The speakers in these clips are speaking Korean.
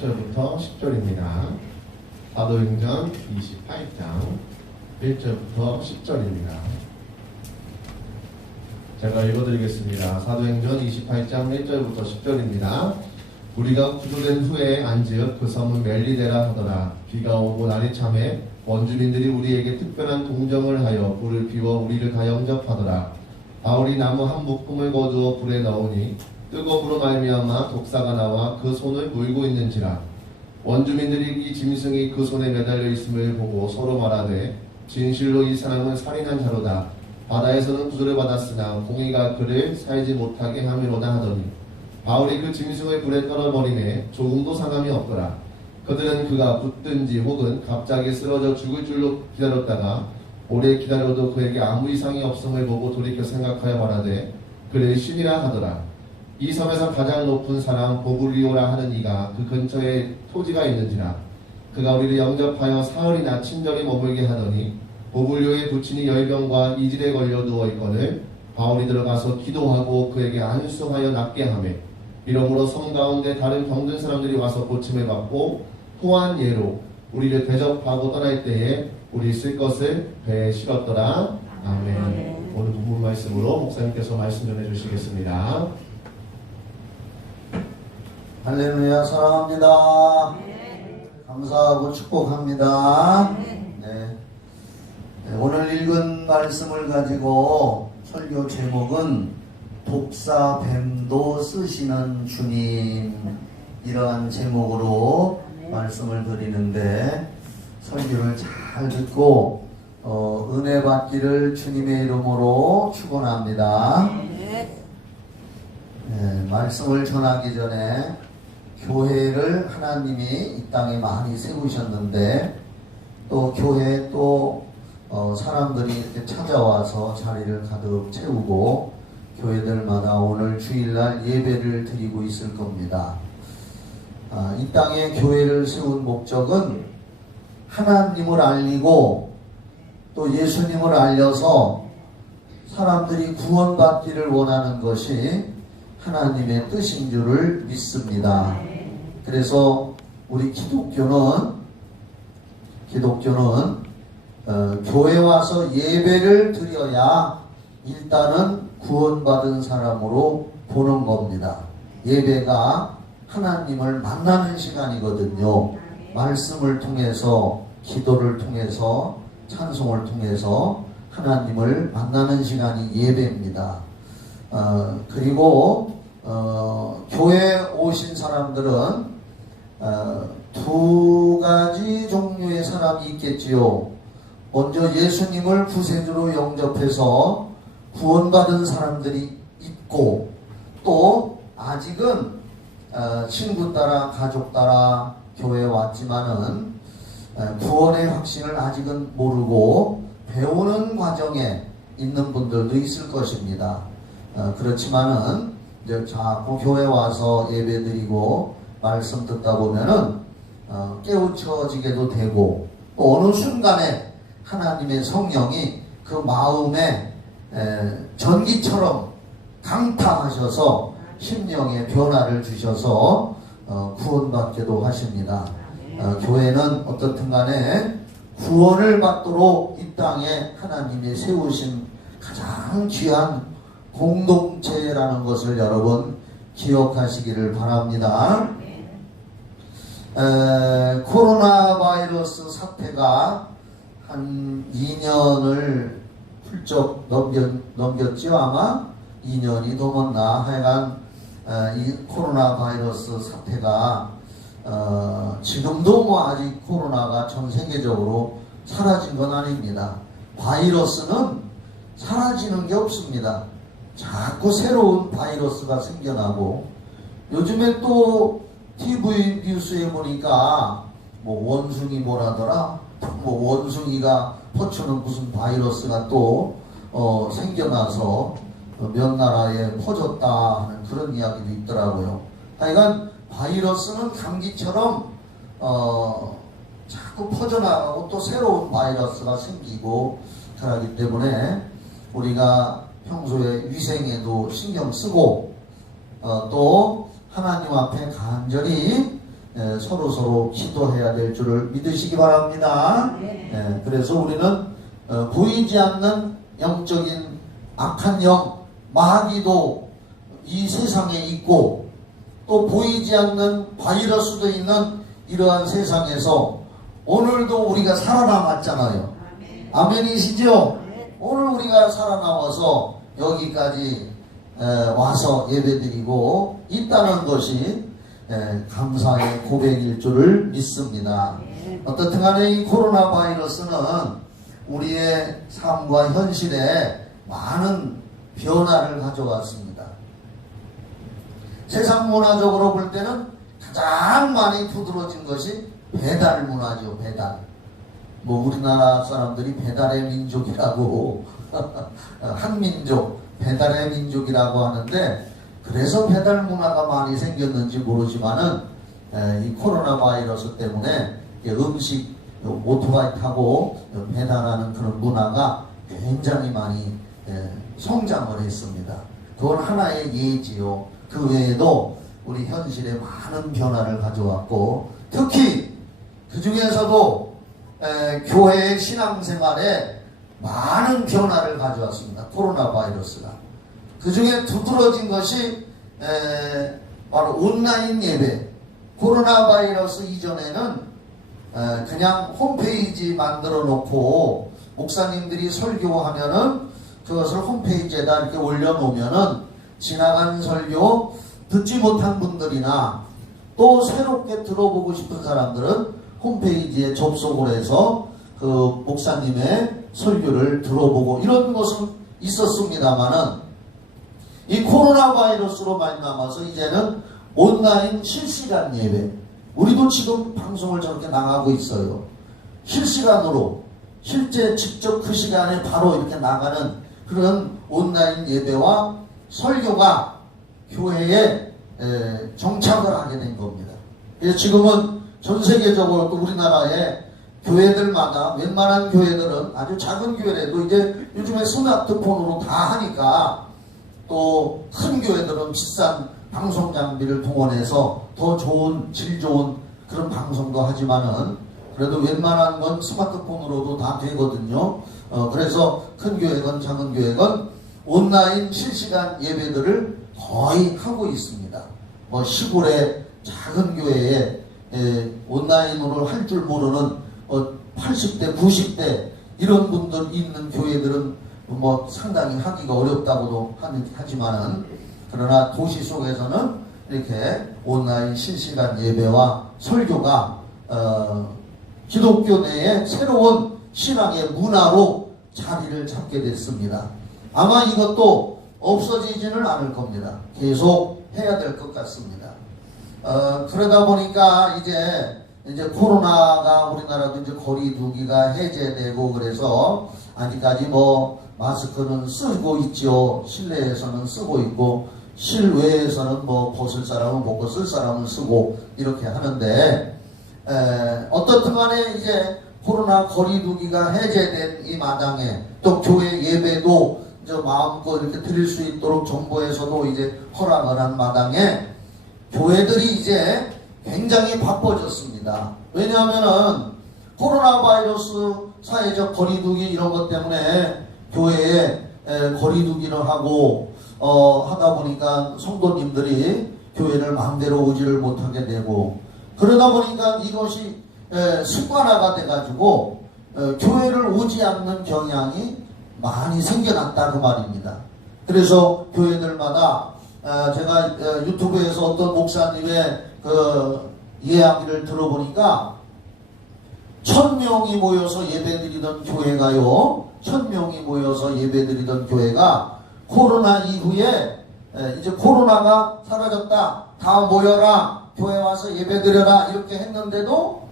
1절부터 10절입니다. 사도행전 28장 1절부터 10절입니다. 제가 읽어드리겠습니다. 사도행전 28장 1절부터 10절입니다. 우리가 구조된 후에 안지읍 그 섬은 멜리데라 하더라. 비가 오고 날이 참해 원주민들이 우리에게 특별한 동정을 하여 불을 피워 우리를 다 영접하더라. 바울이 나무 한 묶음을 거두어 불에 넣으니 뜨거움으로 말미암아 독사가 나와 그 손을 물고 있는지라. 원주민들이 이 짐승이 그 손에 매달려 있음을 보고 서로 말하되 진실로 이 사람은 살인한 자로다. 바다에서는 구조를 받았으나 공의가 그를 살지 못하게 함이로다 하더니 바울이 그 짐승을 불에 떨어버리매 조금도 상함이 없더라. 그들은 그가 붙든지 혹은 갑자기 쓰러져 죽을 줄로 기다렸다가 오래 기다려도 그에게 아무 이상이 없음을 보고 돌이켜 생각하여 말하되 그를 신이라 하더라. 이 섬에서 가장 높은 사람 보블리오라 하는 이가 그 근처에 토지가 있는지라. 그가 우리를 영접하여 사흘이나 친절히 머물게 하더니 보블리오의 부친이 열병과 이질에 걸려 누워있거늘 바울이 들어가서 기도하고 그에게 안수하여 낫게 하매 이러므로 섬 가운데 다른 병든 사람들이 와서 고침을 받고 후한 예로 우리를 대접하고 떠날 때에 우리 쓸 것을 배에 실었더라. 아멘. 오늘 본문 말씀으로 목사님께서 말씀 전해주시겠습니다. 할렐루야. 사랑합니다. 감사하고 축복합니다. 오늘 읽은 말씀을 가지고 설교 제목은 독사 뱀도 쓰시는 주님, 이러한 제목으로 말씀을 드리는데 설교를 잘 듣고 은혜 받기를 주님의 이름으로 축원합니다. 말씀을 전하기 전에 교회를 하나님이 이 땅에 많이 세우셨는데 또 교회에 또 사람들이 이렇게 찾아와서 자리를 가득 채우고 교회들마다 오늘 주일날 예배를 드리고 있을 겁니다. 이 땅에 교회를 세운 목적은 하나님을 알리고 또 예수님을 알려서 사람들이 구원받기를 원하는 것이 하나님의 뜻인 줄을 믿습니다. 그래서 우리 기독교는 교회 와서 예배를 드려야 일단은 구원받은 사람으로 보는 겁니다. 예배가 하나님을 만나는 시간이거든요. 말씀을 통해서, 기도를 통해서, 찬송을 통해서 하나님을 만나는 시간이 예배입니다. 그리고 교회에 오신 사람들은 두 가지 종류의 사람이 있겠지요. 먼저 예수님을 구세주로 영접해서 구원받은 사람들이 있고, 또 아직은 친구 따라 가족 따라 교회에 왔지만은 구원의 확신을 아직은 모르고 배우는 과정에 있는 분들도 있을 것입니다. 그렇지만은 이제 자꾸 교회 와서 예배드리고 말씀 듣다 보면은 깨우쳐지게도 되고, 또 어느 순간에 하나님의 성령이 그 마음에 전기처럼 강타하셔서 심령의 변화를 주셔서 구원받게도 하십니다. 교회는 어떻든 간에 구원을 받도록 이 땅에 하나님이 세우신 가장 귀한 공동체라는 것을 여러분 기억하시기를 바랍니다. 코로나 바이러스 사태가 한 2년을 훌쩍 넘겼죠. 아마 2년이 넘었나. 하여간 이 코로나 바이러스 사태가 지금도 뭐 아직 코로나가 전 세계적으로 사라진 건 아닙니다. 바이러스는 사라지는 게 없습니다. 자꾸 새로운 바이러스가 생겨나고, 요즘에 또 TV 뉴스에 보니까 뭐 원숭이 뭐라더라, 뭐 원숭이가 퍼주는 무슨 바이러스가 또 생겨나서 몇 나라에 퍼졌다 하는 그런 이야기도 있더라고요. 하여간 바이러스는 감기처럼 자꾸 퍼져나가고 또 새로운 바이러스가 생기고 그러기 때문에 우리가 평소에 위생에도 신경 쓰고 또 하나님 앞에 간절히 서로 기도해야 될 줄을 믿으시기 바랍니다. 그래서 우리는 보이지 않는 영적인 악한 영, 마귀도 이 세상에 있고 또 보이지 않는 바이러스도 있는 이러한 세상에서 오늘도 우리가 살아남았잖아요. 아멘이시죠? 오늘 우리가 살아남아서 여기까지 와서 예배드리고 있다는 것이 감사의 고백일 줄을 믿습니다. 어떻든 간에 이 코로나 바이러스는 우리의 삶과 현실에 많은 변화를 가져왔습니다. 세상 문화적으로 볼 때는 가장 많이 두드러진 것이 배달 문화죠. 배달. 뭐 우리나라 사람들이 배달의 민족이라고 한민족, 배달의 민족이라고 하는데, 그래서 배달 문화가 많이 생겼는지 모르지만은 이 코로나 바이러스 때문에 음식 오토바이 타고 배달하는 그런 문화가 굉장히 많이 성장을 했습니다. 그건 하나의 예지요. 그 외에도 우리 현실에 많은 변화를 가져왔고, 특히 그 중에서도 교회의 신앙생활에 많은 변화를 가져왔습니다. 코로나 바이러스가. 그 중에 두드러진 것이 바로 온라인 예배. 코로나 바이러스 이전에는 그냥 홈페이지 만들어 놓고 목사님들이 설교하면은 그것을 홈페이지에다 이렇게 올려놓으면은 지나간 설교 듣지 못한 분들이나 또 새롭게 들어보고 싶은 사람들은 홈페이지에 접속을 해서 그 목사님의 설교를 들어보고 이런 것은 있었습니다만은, 이 코로나 바이러스로 말미암아서 이제는 온라인 실시간 예배, 우리도 지금 방송을 저렇게 나가고 있어요. 실시간으로 실제 직접 그 시간에 바로 이렇게 나가는 그런 온라인 예배와 설교가 교회에 정착을 하게 된 겁니다. 그래서 지금은 전 세계적으로 또 우리나라의 교회들마다 웬만한 교회들은 아주 작은 교회라도 이제 요즘에 스마트폰으로 다 하니까, 또 큰 교회들은 비싼 방송 장비를 동원해서 더 좋은, 질 좋은 그런 방송도 하지만은 그래도 웬만한 건 스마트폰으로도 다 되거든요. 그래서 큰 교회건 작은 교회건 온라인 실시간 예배들을 거의 하고 있습니다. 시골의 작은 교회에 온라인으로 할 줄 모르는 80대, 90대 이런 분들 있는 교회들은 상당히 하기가 어렵다고도 하지만은, 그러나 도시 속에서는 이렇게 온라인 실시간 예배와 설교가 기독교 내에 새로운 신앙의 문화로 자리를 잡게 됐습니다. 아마 이것도 없어지지는 않을 겁니다. 계속 해야 될 것 같습니다. 그러다 보니까 이제 코로나가 우리나라도 이제 거리두기가 해제되고, 그래서 아직까지 마스크는 쓰고 있죠. 실내에서는 쓰고 있고, 실외에서는 벗을 사람은 벗고 쓸 사람은 쓰고 이렇게 하는데, 어떻든 간에 이제 코로나 거리두기가 해제된 이 마당에 또 교회 예배도 마음껏 이렇게 드릴 수 있도록 정부에서도 이제 허락을 한 마당에 교회들이 이제 굉장히 바빠졌습니다. 왜냐하면은 코로나 바이러스 사회적 거리두기 이런 것 때문에 교회에 거리두기를 하고 하다 보니까 성도님들이 교회를 마음대로 오지를 못하게 되고, 그러다 보니까 이것이 습관화가 돼가지고 교회를 오지 않는 경향이 많이 생겨났다 그 말입니다. 그래서 교회들마다 제가 유튜브에서 어떤 목사님의 그 이야기를 들어보니까 1000명이 모여서 예배드리던 교회가요, 1000명이 모여서 예배드리던 교회가 코로나 이후에 이제 코로나가 사라졌다, 다 모여라, 교회 와서 예배드려라 이렇게 했는데도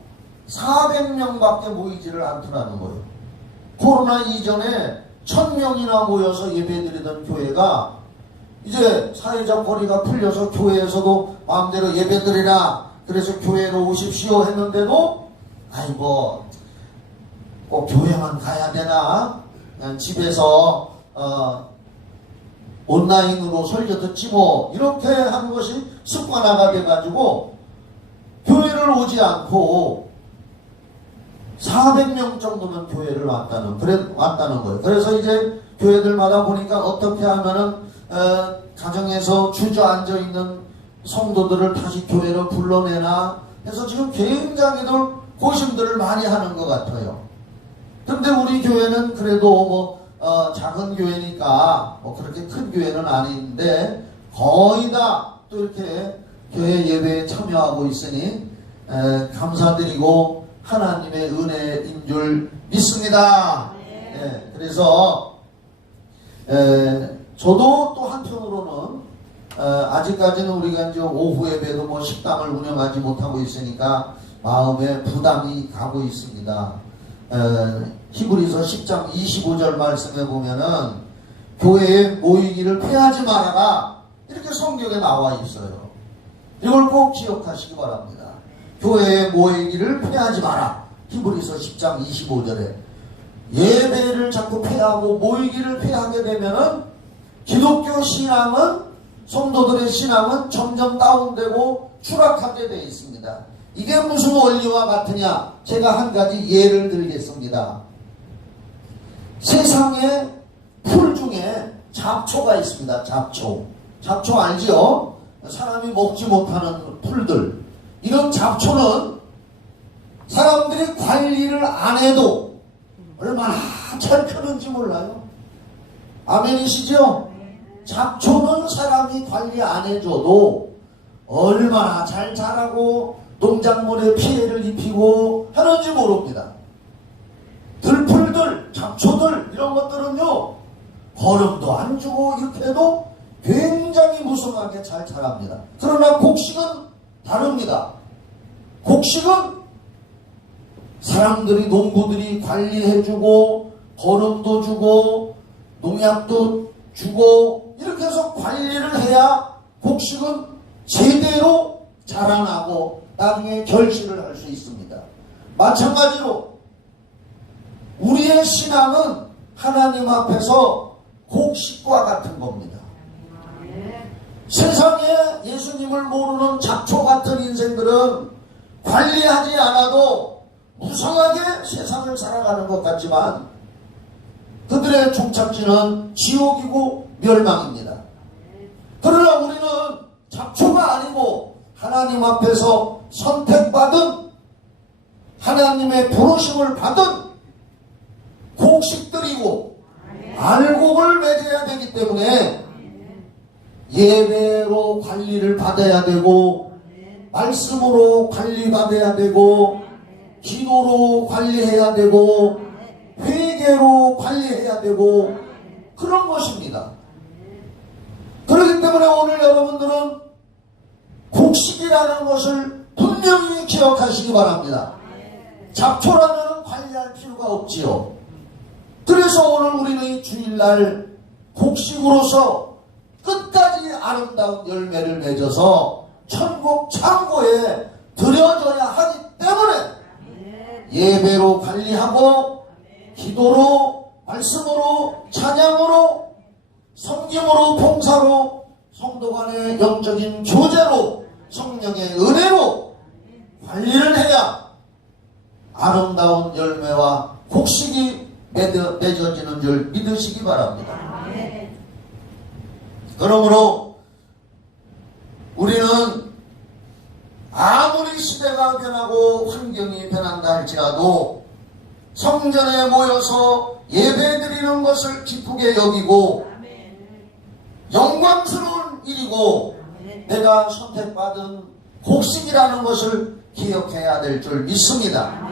400명밖에 모이지를 않더라는 거예요. 코로나 이전에 1000명이나 모여서 예배드리던 교회가 이제 사회적 거리가 풀려서 교회에서도 마음대로 예배드리라, 그래서 교회로 오십시오 했는데도 꼭 교회만 가야 되나, 그냥 집에서 온라인으로 설교 듣지 이렇게 하는 것이 습관화가 돼가지고 교회를 오지 않고 400명 정도는 교회를 왔다는 거예요. 그래서 이제 교회들마다 보니까 어떻게 하면은 가정에서 주저앉아 있는 성도들을 다시 교회로 불러내나 해서 지금 굉장히들 고심들을 많이 하는 것 같아요. 근데 우리 교회는 그래도 작은 교회니까 그렇게 큰 교회는 아닌데 거의 다 또 이렇게 교회 예배에 참여하고 있으니 감사드리고 하나님의 은혜인 줄 믿습니다. 네, 그래서 저도 또 한편으로는 아직까지는 우리가 이제 오후 예배도 식당을 운영하지 못하고 있으니까 마음에 부담이 가고 있습니다. 히브리서 10장 25절 말씀에 보면은 교회에 모이기를 피하지 말아라 이렇게 성경에 나와 있어요. 이걸 꼭 기억하시기 바랍니다. 교회에 모이기를 피하지 마라. 히브리서 10장 25절에 예배를 자꾸 피하고 모이기를 피하게 되면은 기독교 신앙은 성도들의 신앙은 점점 다운되고 추락하게 되어 있습니다. 이게 무슨 원리와 같으냐? 제가 한 가지 예를 들겠습니다. 세상에 풀 중에 잡초가 있습니다. 잡초 알지요? 사람이 먹지 못하는 풀들. 이런 잡초는 사람들이 관리를 안 해도 얼마나 잘 크는지 몰라요. 아멘이시죠? 잡초는 사람이 관리 안 해줘도 얼마나 잘 자라고 농작물에 피해를 입히고 하는지 모릅니다. 들풀들, 잡초들 이런 것들은요 거름도 안 주고 이렇게 해도 굉장히 무성하게 잘 자랍니다. 그러나 곡식은 다릅니다. 곡식은 사람들이 농부들이 관리해주고 거름도 주고 농약도 주고 이렇게 해서 관리를 해야 곡식은 제대로 자라나고 나중에 결실을 할 수 있습니다. 마찬가지로 우리의 신앙은 하나님 앞에서 곡식과 같은 겁니다. 세상에 예수님을 모르는 잡초 같은 인생들은 관리하지 않아도 무성하게 세상을 살아가는 것 같지만 그들의 종착지는 지옥이고 멸망입니다. 그러나 우리는 잡초가 아니고 하나님 앞에서 선택받은 하나님의 부르심을 받은 곡식들이고 알곡을 맺어야 되기 때문에 예배로 관리를 받아야 되고 말씀으로 관리받아야 되고 기도로 관리해야 되고 회개로 관리해야 되고 그런 것입니다. 그렇기 때문에 오늘 여러분들은 곡식이라는 것을 분명히 기억하시기 바랍니다. 잡초라면 관리할 필요가 없지요. 그래서 오늘 우리는 주일날 곡식으로서 끝까지 아름다운 열매를 맺어서 천국 창고에 들여져야 하기 때문에 예배로 관리하고 기도로 말씀으로 찬양으로 섬김으로 봉사로 성도 간의 영적인 교제로 성령의 은혜로 관리를 해야 아름다운 열매와 곡식이 맺어지는 줄 믿으시기 바랍니다. 그러므로 우리는 아무리 시대가 변하고 환경이 변한다 할지라도 성전에 모여서 예배드리는 것을 기쁘게 여기고 영광스러운 일이고 내가 선택받은 곡식이라는 것을 기억해야 될 줄 믿습니다.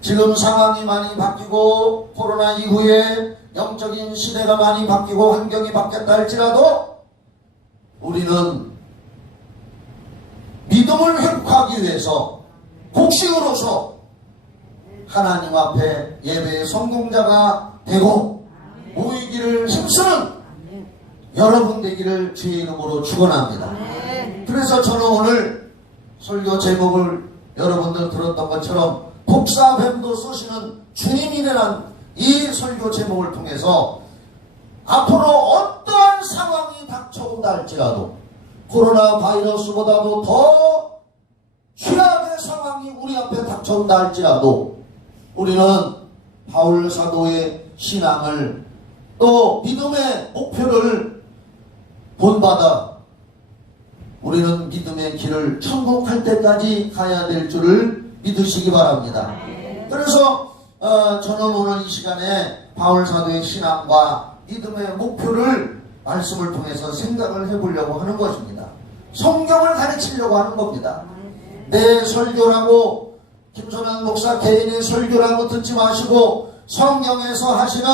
지금 상황이 많이 바뀌고 코로나 이후에 영적인 시대가 많이 바뀌고 환경이 바뀌었다 할지라도 우리는 믿음을 회복하기 위해서 곡식으로서 하나님 앞에 예배의 성공자가 되고 모이기를 힘쓰는 여러분 되기를 주의 이름으로 축원합니다. 그래서 저는 오늘 설교 제목을 여러분들 들었던 것처럼 복사뱀도 쏘시는 주님이라는 이 설교 제목을 통해서 앞으로 어떠한 상황이 닥쳐온다 할지라도 코로나 바이러스보다도 더 상황이 우리 앞에 닥쳐온다 할지라도 우리는 바울 사도의 신앙을 또 믿음의 목표를 본받아 우리는 믿음의 길을 천국 갈 때까지 가야 될 줄을 믿으시기 바랍니다. 그래서 저는 오늘 이 시간에 바울 사도의 신앙과 믿음의 목표를 말씀을 통해서 생각을 해보려고 하는 것입니다. 성경을 가르치려고 하는 겁니다. 내 설교라고 김선환 목사 개인의 설교라고 듣지 마시고 성경에서 하시는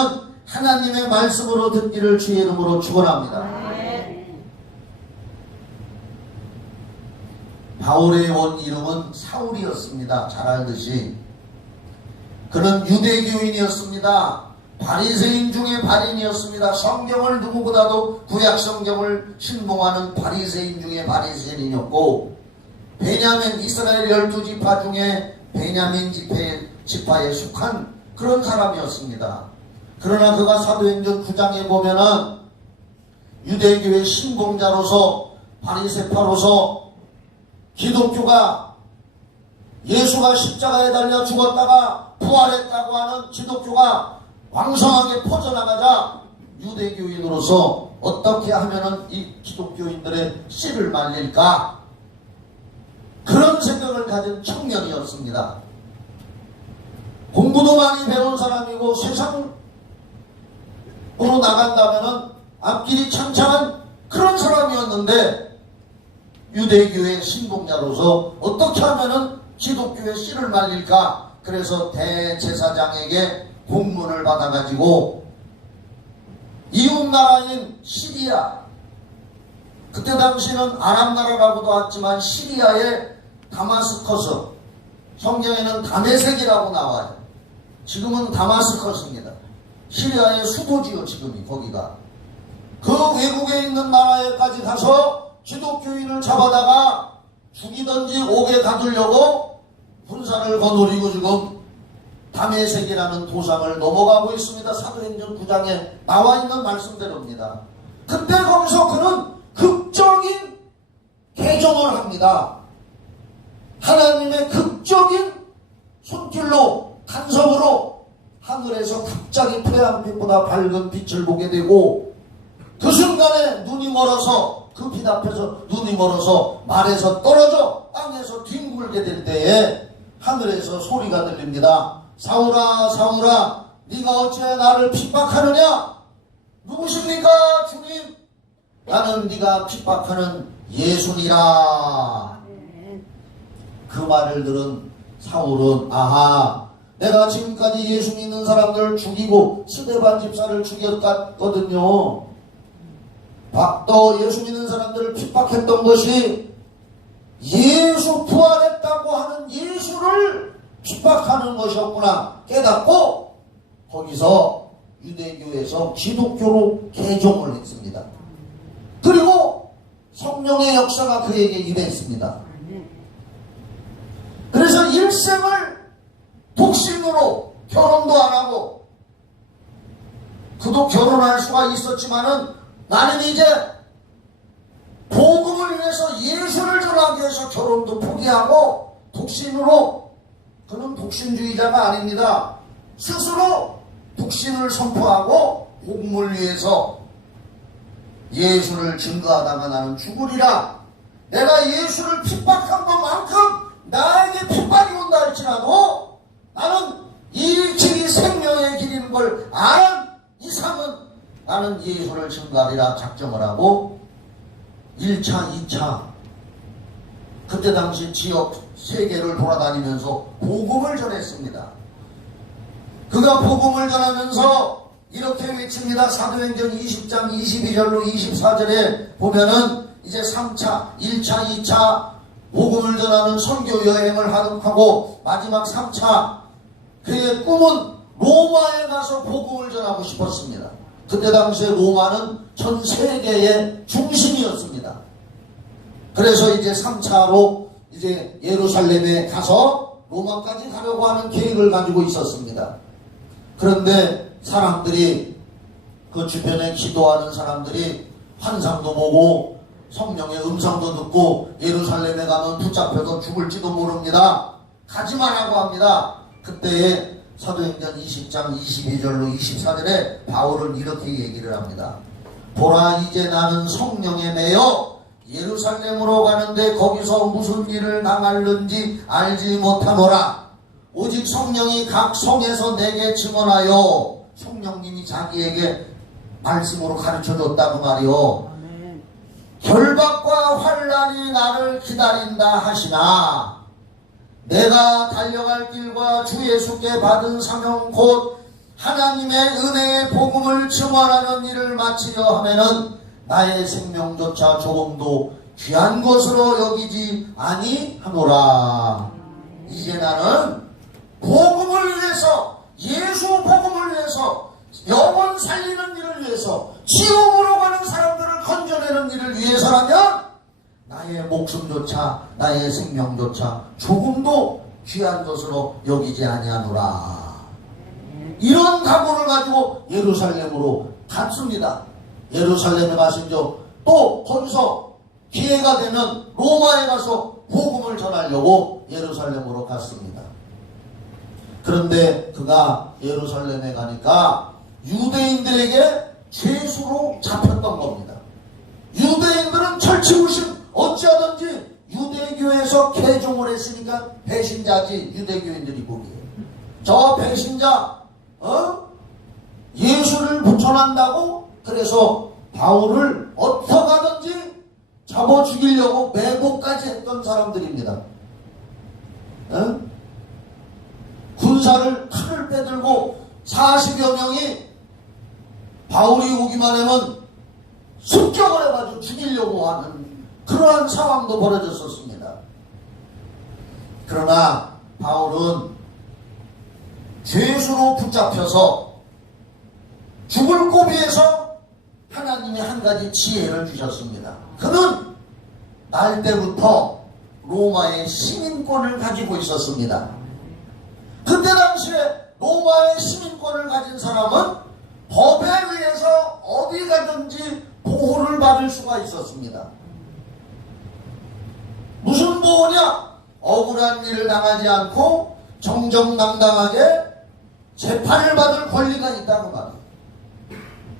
하나님의 말씀으로 듣기를 주의 이름으로 축원합니다. 바울의 원 이름은 사울이었습니다. 잘 알듯이 그는 유대교인이었습니다. 바리새인 중에 바린이었습니다. 성경을 누구보다도 구약 성경을 신봉하는 바리새인 중에 바리새인이었고 베냐민 이스라엘 12지파 중에 베냐민 지파에 속한 그런 사람이었습니다. 그러나 그가 사도행전 9장에 보면은 유대교의 신봉자로서 바리새파로서 기독교가 예수가 십자가에 달려 죽었다가 부활했다고 하는 기독교가 왕성하게 퍼져나가자 유대교인으로서 어떻게 하면은 이 기독교인들의 씨를 말릴까 그런 생각을 가진 청년이었습니다. 공부도 많이 배운 사람이고 세상으로 나간다면은 앞길이 창창한 그런 사람이었는데 유대교의 신봉자로서 어떻게 하면은 기독교의 씨를 말릴까 그래서 대제사장에게 공문을 받아가지고 이웃나라인 시리아 그때 당시는 아랍나라라고도 했지만 시리아의 다마스커스 성경에는 다메섹이라고 나와요. 지금은 다마스커스입니다. 시리아의 수도지요. 지금이 거기가 그 외국에 있는 나라에까지 가서 기독교인을 잡아다가 죽이든지 옥에 가두려고 군사를 거느리고 지금 다메섹이라는 도상을 넘어가고 있습니다. 사도행전 9장에 나와 있는 말씀대로입니다. 그때 거기서 그는 극적인 개종을 합니다. 하나님의 극적인 손길로 간섭으로 하늘에서 갑자기 태양빛보다 밝은 빛을 보게 되고 그 순간에 눈이 멀어서 그 빛 앞에서 눈이 멀어서 말에서 떨어져 땅에서 뒹굴게 될 때에 하늘에서 소리가 들립니다. 사울아 사울아 네가 어찌 나를 핍박하느냐? 누구십니까 주님? 나는 네가 핍박하는 예수니라. 그 말을 들은 사울은 아하 내가 지금까지 예수 믿는 사람들 죽이고 스데반 집사를 죽였거든요. 또 예수 믿는 사람들을 핍박했던 것이 예수 부활했다고 하는 예수를 핍박하는 것이었구나 깨닫고 거기서 유대교에서 기독교로 개종을 했습니다. 그리고 성령의 역사가 그에게 임했습니다. 그래서 일생을 독신으로 결혼도 안 하고 그도 결혼할 수가 있었지만은 나는 이제 복음을 위해서 예수를 전하기 위해서 결혼도 포기하고 독신으로 그는 독신주의자가 아닙니다. 스스로 독신을 선포하고 복음을 위해서 예수를 증거하다가 나는 죽으리라. 내가 예수를 핍박한 것만큼 나에게 핍박이 온다 할지라도 나는 이 길이 생명의 길인 걸 아는 이상은 나는 예수를 증거하리라 작정을 하고 1차, 2차 그때 당시 지역 세계를 돌아다니면서 복음을 전했습니다. 그가 복음을 전하면서 이렇게 외칩니다. 사도행전 20장 22절로 24절에 보면은 이제 3차, 1차, 2차 복음을 전하는 선교 여행을 하고 마지막 3차 그의 꿈은 로마에 가서 복음을 전하고 싶었습니다. 그때 당시에 로마는 전 세계의 중심이었습니다. 그래서 이제 3차로 이제 예루살렘에 가서 로마까지 가려고 하는 계획을 가지고 있었습니다. 그런데 사람들이 그 주변에 기도하는 사람들이 환상도 보고 성령의 음성도 듣고 예루살렘에 가면 붙잡혀서 죽을지도 모릅니다. 가지 마라고 합니다. 그때에 사도행전 20장 22절로 24절에 바울은 이렇게 얘기를 합니다. 보라, 이제 나는 성령에 매여 예루살렘으로 가는데 거기서 무슨 일을 당할는지 알지 못하노라. 오직 성령이 각 성에서 내게 증언하여, 성령님이 자기에게 말씀으로 가르쳐줬다 그 말이요. 결박과 환난이 나를 기다린다 하시나 내가 달려갈 길과 주 예수께 받은 사명 곧 하나님의 은혜의 복음을 증언하는 일을 마치려 하면은 나의 생명조차 조금도 귀한 것으로 여기지 아니하노라. 이제 나는 복음을 위해서, 예수 복음을 위해서, 영혼 살리는 일을 위해서, 지옥으로 가는 사람들을 건져내는 일을 위해서라면 나의 목숨조차, 나의 생명조차 조금도 귀한 것으로 여기지 아니하노라. 이런 각오를 가지고 예루살렘으로 갔습니다. 예루살렘에 가시죠. 또 거기서 기회가 되면 로마에 가서 복음을 전하려고 예루살렘으로 갔습니다. 그런데 그가 예루살렘에 가니까 유대인들에게 죄수로 잡혔던 겁니다. 유대인들은 철치구심 어찌하든지 유대교에서 개종을 했으니까 배신자지, 유대교인들이 보기에. 저 배신자 예수를 부천한다고 그래서 바울을 어떻게 하든지 잡아 죽이려고 매복까지 했던 사람들입니다. 군사를 칼을 빼들고 40여 명이 바울이 오기만 하면 습격을 해가지고 죽이려고 하는 그러한 상황도 벌어졌었습니다. 그러나 바울은 죄수로 붙잡혀서 죽을 고비에서 하나님이 한 가지 지혜를 주셨습니다. 그는 날 때부터 로마의 시민권을 가지고 있었습니다. 그때 당시에 로마의 시민권을 가진 사람은 법에 의해서 어디 가든지 보호를 받을 수가 있었습니다. 무슨 보호냐? 억울한 일을 당하지 않고 정정당당하게 재판을 받을 권리가 있다는 말이에요.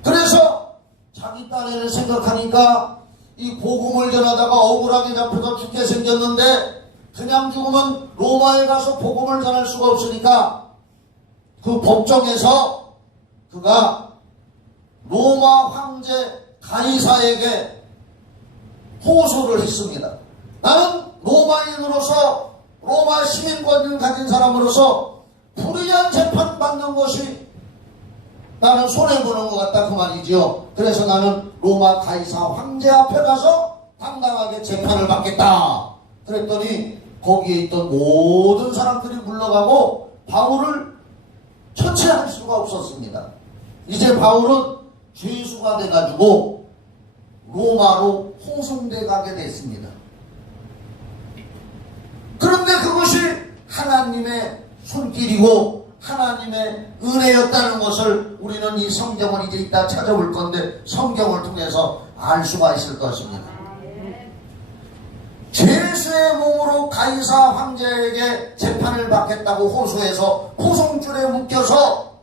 그래서 자기 딴에는 생각하니까 이 복음을 전하다가 억울하게 잡혀서 죽게 생겼는데 그냥 죽으면 로마에 가서 복음을 전할 수가 없으니까 그 법정에서 그가 로마 황제 가이사에게 호소를 했습니다. 나는 로마인으로서, 로마 시민권을 가진 사람으로서 불의한 재판받는 것이 나는 손해보는 것 같다 그 말이지요. 그래서 나는 로마 가이사 황제 앞에 가서 당당하게 재판을 받겠다. 그랬더니 거기에 있던 모든 사람들이 물러가고 바울을 처치할 수가 없었습니다. 이제 바울은 죄수가 돼가지고 로마로 호송돼 가게 됐습니다. 그런데 그것이 하나님의 손길이고 하나님의 은혜였다는 것을 우리는 이 성경을 이제 이따 찾아볼 건데 성경을 통해서 알 수가 있을 것입니다. 죄수의 몸으로 가이사 황제에게 재판을 받겠다고 호소해서 호송줄에 묶여서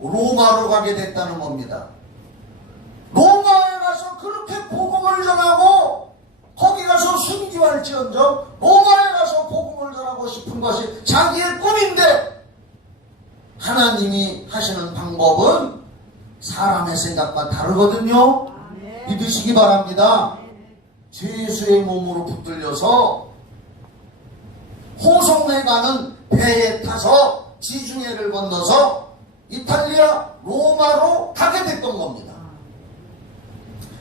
로마로 가게 됐다는 겁니다. 로마에 가서 그렇게 복음을 전하고 거기 가서 순교할지언정 로마에 가서 복음을 전하고 싶은 것이 자기의 꿈인데 하나님이 하시는 방법은 사람의 생각과 다르거든요. 믿으시기 바랍니다. 죄수의 몸으로 붙들려서 호송에 가는 배에 타서 지중해를 건너서 이탈리아 로마로 가게 됐던 겁니다.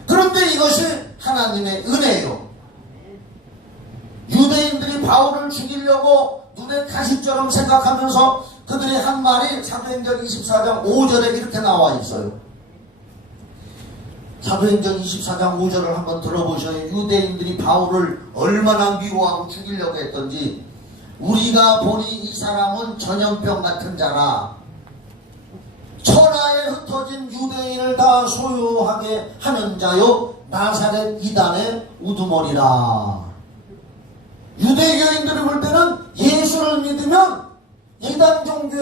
그런데 이것이 하나님의 은혜예요. 유대인들이 바울을 죽이려고 눈에 가시처럼 생각하면서 그들이 한 말이 사도행전 24장 5절에 이렇게 나와 있어요. 사도행전 24장 5절을 한번 들어보셔요. 유대인들이 바울을 얼마나 미워하고 죽이려고 했던지. 우리가 보니 이 사람은 전염병 같은 자라 천하에 흩어진 유대인을 다 소유하게 하는 자요 나사렛 이단의 우두머리라. 유대교인들이 볼 때는 예수를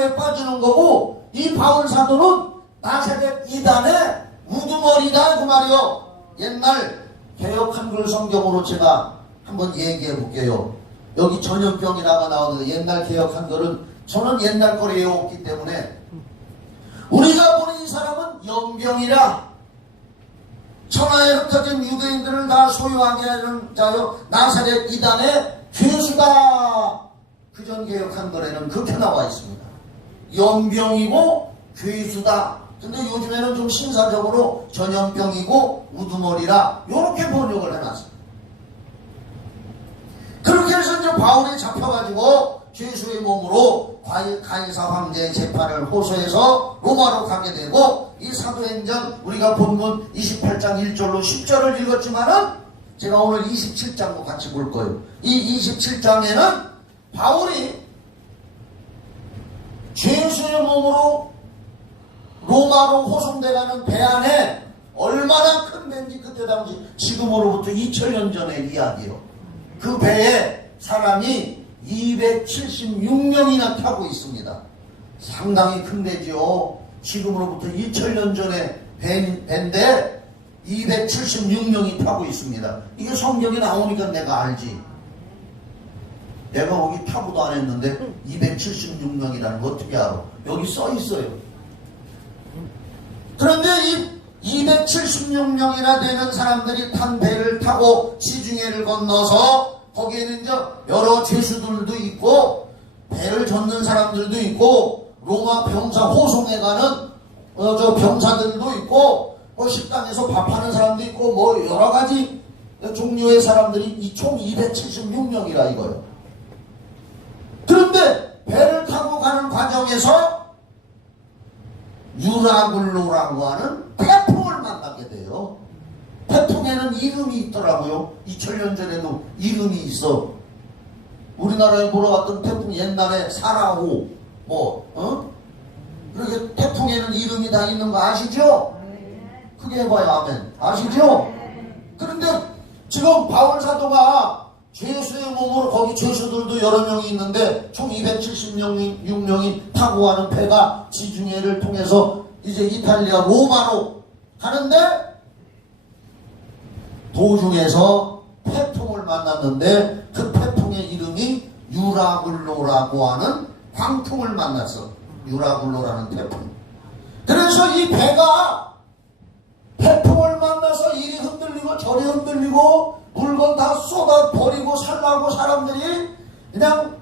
물에 빠지는 거고, 이 바울 사도는 나사렛 이단의 우두머리다 그 말이요. 옛날 개역 한글 성경으로 제가 한번 얘기해 볼게요. 여기 전염병이라고 나오는데 옛날 개역 한글은 저는 옛날 거를 외웠기 때문에 우리가 보는 이 사람은 연병이라 천하에 흩어진 유대인들을 다 소유하게 하는 자요 나사렛 이단의 괴수다. 그전 개역 한글에는 그렇게 나와 있습니다. 연병이고 괴수다. 근데 요즘에는 좀 신사적으로 전염병이고 우두머리라 이렇게 번역을 해놨습니다. 그렇게 해서 이제 바울이 잡혀가지고 죄수의 몸으로 가이사 황제의 재판을 호소해서 로마로 가게 되고, 이 사도행전 우리가 본문 28장 1절로 10절을 읽었지만은 제가 오늘 27장도 같이 볼 거예요. 이 27장에는 바울이 죄수의 몸으로 로마로 호송돼가는 배 안에 얼마나 큰 배인지 그때 당시 지금으로부터 2000년 전의 이야기요. 그 배에 사람이 276명이나 타고 있습니다. 상당히 큰 배지요. 지금으로부터 2000년 전에 배인데 276명이 타고 있습니다. 이게 성경에 나오니까 내가 알지. 내가 거기 타고도 안 했는데 276명이라는 거 어떻게 알아? 여기 써 있어요. 그런데 이 276명이나 되는 사람들이 탄 배를 타고 지중해를 건너서 거기에는 이제 여러 죄수들도 있고 배를 젓는 사람들도 있고 로마 병사 호송에 가는 저 병사들도 있고 뭐 식당에서 밥하는 사람도 있고 뭐 여러 가지 종류의 사람들이 총 276명이라 이거예요. 그런데 배를 타고 가는 과정에서 유라굴로라고 하는 태풍을 만나게 돼요. 태풍에는 이름이 있더라고요. 2000년 전에도 이름이 있어. 우리나라에 불어왔던 태풍 옛날에 사라호 그렇게 태풍에는 이름이 다 있는 거 아시죠? 크게 해봐요. 아멘. 아시죠? 그런데 지금 바울 사도가 죄수의 몸으로 거기 죄수들도 여러 명이 있는데 총 276명이 타고 가는 배가 지중해를 통해서 이제 이탈리아 로마로 가는데 도중에서 태풍을 만났는데 그 태풍의 이름이 유라굴로라고 하는 광풍을 만났어. 유라굴로라는 태풍. 그래서 이 배가 태풍을 만나서 이리 흔들리고 저리 흔들리고 물건 다 쏟아버리고 살라고 사람들이 그냥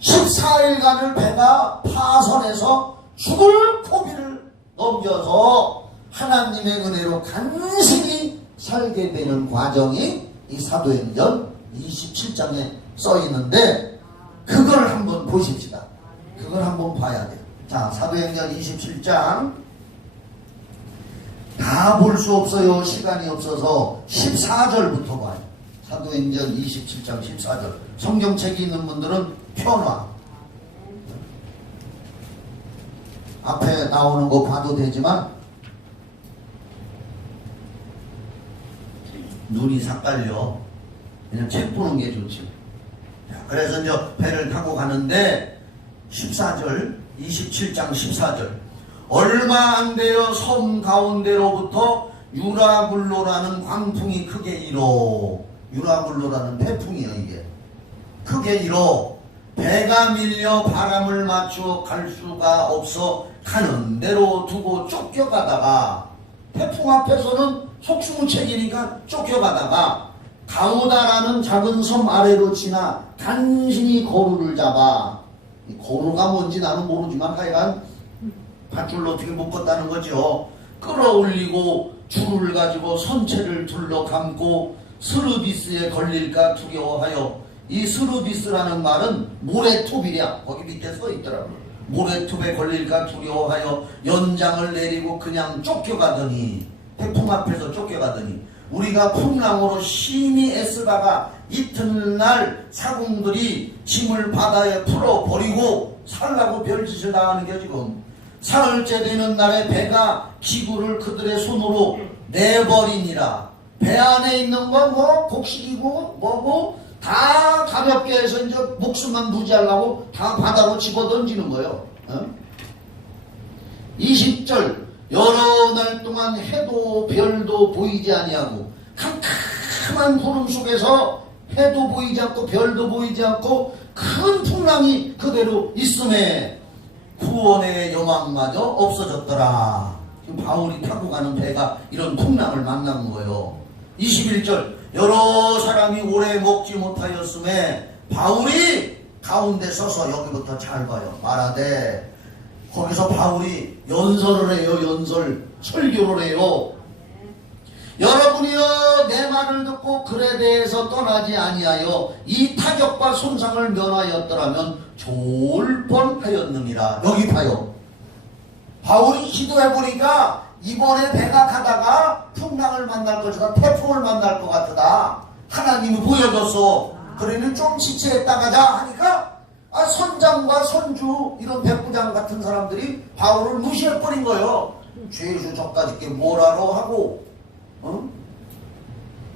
14일간을 배가 파선해서 죽을 고비를 넘겨서 하나님의 은혜로 간신히 살게 되는 과정이 이 사도행전 27장에 써 있는데 그걸 한번 보십시다. 그걸 한번 봐야 돼요. 자, 사도행전 27장 다 볼 수 없어요. 시간이 없어서 14절부터 봐요. 사도행전 27장 14절. 성경책이 있는 분들은 펴놔. 앞에 나오는 거 봐도 되지만 눈이 삭달려. 그냥 책 보는 게 좋지. 자, 그래서 이제 배를 타고 가는데 14절 27장 14절 얼마 안 되어 섬 가운데로부터 유라굴로라는 광풍이 크게 일어. 유라굴로라는 태풍이에요. 이게 크게 일어 배가 밀려 바람을 맞추어 갈 수가 없어 가는 대로 두고 쫓겨가다가 태풍 앞에서는 속수무책이니까 쫓겨가다가 가우다라는 작은 섬 아래로 지나 간신히 거루를 잡아. 이 거루가 뭔지 나는 모르지만 하여간 밧줄로 어떻게 묶었다는 거죠. 끌어올리고 줄을 가지고 선체를 둘러 감고 스르비스에 걸릴까 두려워하여, 이 스르비스라는 말은 모래톱이랴. 거기 밑에 써 있더라고요. 모래톱에 걸릴까 두려워하여 연장을 내리고 그냥 쫓겨가더니, 태풍 앞에서 쫓겨가더니, 우리가 풍랑으로 심히 애쓰다가 이튿날 사공들이 짐을 바다에 풀어버리고 살라고 별짓을 당하는 게 지금 사흘째 되는 날에 배가 기구를 그들의 손으로 내버리니라. 배 안에 있는 건 뭐 곡식이고 뭐고 다 가볍게 해서 이제 목숨만 무지하려고 다 바다로 집어 던지는 거예요. 20절 여러 날 동안 해도 별도 보이지 아니하고 캄캄한 구름 속에서 해도 보이지 않고 별도 보이지 않고 큰 풍랑이 그대로 있음에 구원의 여망마저 없어졌더라. 지금 바울이 타고 가는 배가 이런 풍랑을 만난 거예요. 21절 여러 사람이 오래 먹지 못하였음에 바울이 가운데 서서 여기부터 잘 봐요. 말하되 거기서 바울이 연설을 해요. 설교를 해요. 여러분이여 내 말을 듣고 글에 대해서 떠나지 아니하여 이 타격과 손상을 면하였더라면 좋을 뻔하였느니라. 여기 봐요. 바울이 기도해보니까 이번에 배가 가다가 풍랑을 만날 것이다. 태풍을 만날 것 같다. 하나님이 보여줬어. 그러니 좀 지체했다 가자 하니까 선장과 선주 이런 백부장 같은 사람들이 바울을 무시해버린 거예요. 죄수 저까짓게 뭐라로 하고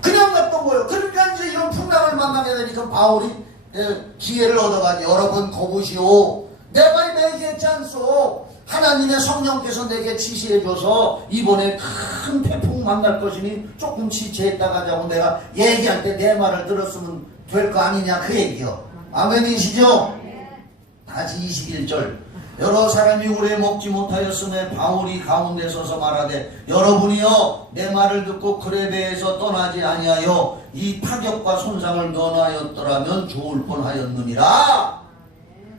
그냥 냈던 거예요. 그러니까 이제 이런 풍랑을 만나게 되니까 바울이 기회를 얻어가니 여러분 거보시오. 내 말이 얘기했지 않소. 하나님의 성령께서 내게 지시해줘서 이번에 큰 태풍 만날 것이니 조금 지체했다 가자고 내가 얘기할 때 내 말을 들었으면 될 거 아니냐 그 얘기요. 아멘이시죠? 다시 21절 여러 사람이 오래 먹지 못하였음에 바울이 가운데 서서 말하되 여러분이여 내 말을 듣고 글에 대해서 떠나지 아니하여 이 타격과 손상을 면하였더라면 좋을 뻔하였느니라.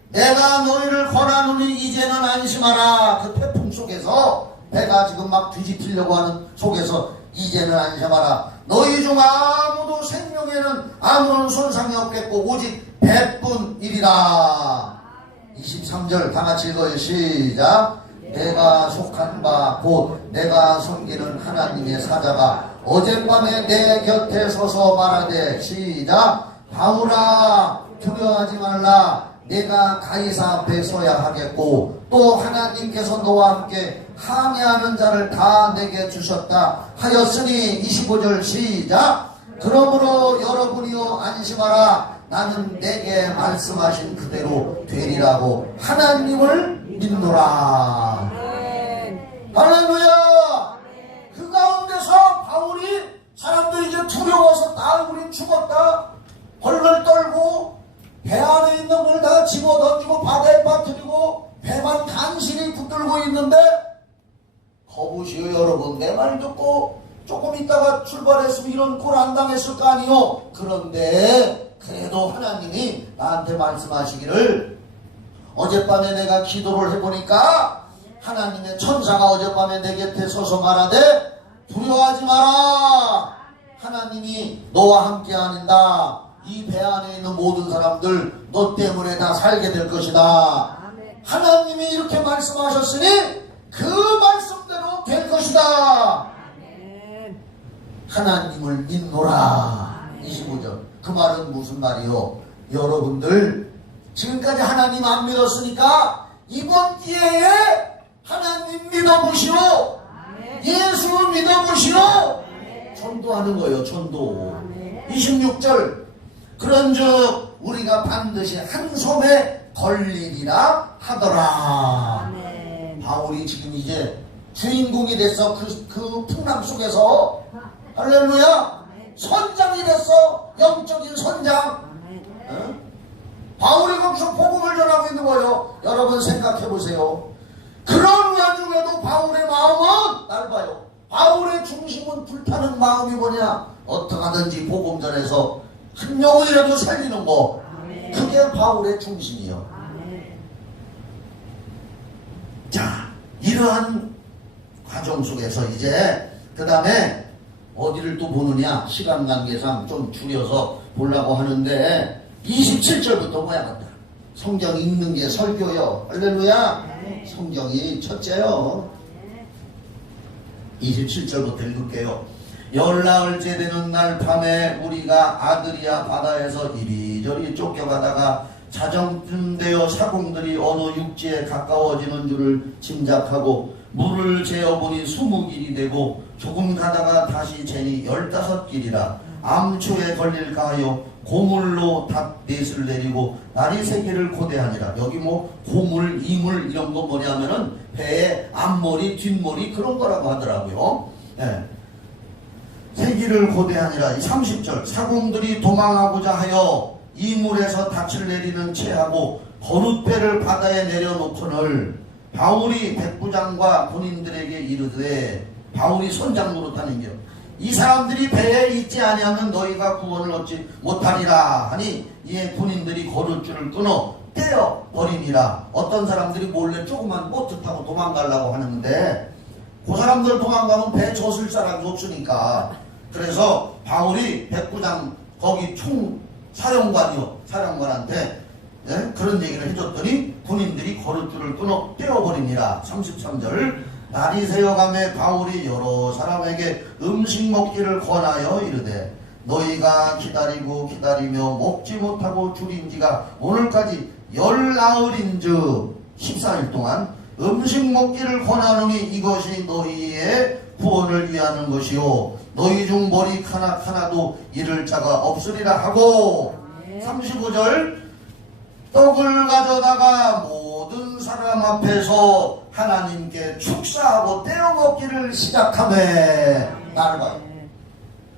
내가 너희를 권하노니 이제는 안심하라. 그 태풍 속에서 배가 지금 막 뒤집히려고 하는 속에서 이제는 안심하라. 너희 중 아무도 생명에는 아무런 손상이 없겠고 오직 배뿐이리라. 23절 다같이 읽어요. 시작. 내가 속한 바 곧 내가 섬기는 하나님의 사자가 어젯밤에 내 곁에 서서 말하되 시작. 바울아 두려워하지 말라. 내가 가이사 앞에 서야 하겠고 또 하나님께서 너와 함께 항해하는 자를 다 내게 주셨다 하였으니 25절 시작. 그러므로 여러분이여 안심하라. 나는 내게 말씀하신 그대로 되리라고 하나님을 믿노라. 할렐루야. 그 가운데서 바울이 사람들이 이제 두려워서 우린 죽었다 헐헐 떨고 배 안에 있는 걸 다 집어던지고 바다에 빠뜨리고 배만 간신히 붙들고 있는데 거보시오 여러분 내 말 듣고 조금 있다가 출발했으면 이런 꼴 안 당했을 거 아니요. 그런데 그래도 하나님이 나한테 말씀하시기를 어젯밤에 내가 기도를 해보니까 하나님의 천사가 어젯밤에 내 곁에 서서 말하되 두려워하지 마라. 하나님이 너와 함께 하는다. 이 배 안에 있는 모든 사람들 너 때문에 다 살게 될 것이다. 하나님이 이렇게 말씀하셨으니 그 말씀대로 될 것이다. 하나님을 믿노라. 25절 그 말은 무슨 말이요? 여러분들 지금까지 하나님 안 믿었으니까 이번 기회에 하나님 믿어보시오. 예수 믿어보시오. 전도하는 거예요. 전도. 26절 그런즉 우리가 반드시 한 손에 걸리리라 하더라. 바울이 지금 이제 주인공이 됐어. 그 풍랑 속에서 할렐루야 선장이 됐어. 영적인 선장. 바울이 거기서 복음을 전하고 있는 거예요. 여러분 생각해 보세요. 그런 와중에도 바울의 마음은 넓어요. 바울의 중심은 불타는 마음이 뭐냐? 어떻게 하든지 복음 전해서 한 명이라도 살리는 거. 그게 바울의 중심이요. 자, 이러한 과정 속에서 이제 그 다음에 어디를 또 보느냐? 시간 관계상 좀 줄여서 보려고 하는데 27절부터 뭐야 같다. 성경 읽는 게 설교요. 할렐루야. 성경이 첫째요. 27절부터 읽을게요. 열나흘째 되는 날 밤에 우리가 아드리아 바다에서 이리저리 쫓겨가다가 자정쯤 되어 사공들이 어느 육지에 가까워지는 줄을 짐작하고 물을 재어보니 20길이 되고 조금 가다가 다시 재니 15길이라 암초에 걸릴까 하여 고물로 탑 넷을 내리고 날이 세기를 고대하니라. 여기 뭐 고물, 이물 이런 거 뭐냐면은 배의 앞머리, 뒷머리 그런 거라고 하더라고요. 예. 세기를 고대하니라. 30절 사공들이 도망하고자 하여 이물에서 닻을 내리는 채하고 거룻배를 바다에 내려놓거늘 바울이 백부장과 군인들에게 이르되 바울이 선장 노릇하는겨 이 사람들이 배에 있지 아니하면 너희가 구원을 얻지 못하리라 하니 이에 군인들이 거룻줄을 끊어 떼어 버리니라. 어떤 사람들이 몰래 조그만 보트 타고 도망가려고 하는데 그 사람들 도망가면 배 젖을 사람이 없으니까 그래서 바울이 백부장 거기 총 사령관한테 그런 얘기를 해줬더니 군인들이 거룻줄을 끊어 떼어버리니라. 33절 날이 새어가매 바울이 여러 사람에게 음식 먹기를 권하여 이르되 너희가 기다리고 기다리며 먹지 못하고 줄인 지가 오늘까지 열나흘인즉 14일 동안 음식 먹기를 권하노니 이것이 너희의 구원을 위하는 것이요 너희 중 머리 하나도 잃을 자가 없으리라 하고 35절 떡을 가져다가 모든 사람 앞에서 하나님께 축사하고 떼어 먹기를 시작하매 나를 봐요.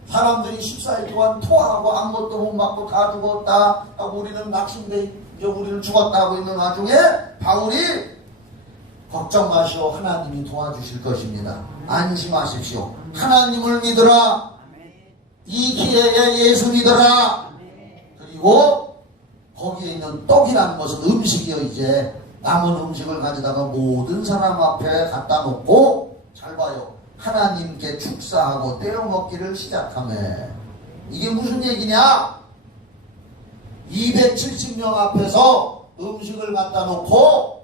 사람들이 14일 동안 토하고 아무것도 못 먹고 다 죽었다 하고 우리는 낙심돼 이제 우리는 죽었다 하고 있는 와중에 바울이 걱정 마시오 하나님이 도와주실 것입니다. 안심하십시오. 하나님을 믿으라. 이 기회에 예수 믿으라. 그리고 거기에 있는 떡이라는 것은 음식이요. 이제 남은 음식을 가져다가 모든 사람 앞에 갖다 놓고 잘 봐요. 하나님께 축사하고 떼어 먹기를 시작하며 이게 무슨 얘기냐? 270명 앞에서 음식을 갖다 놓고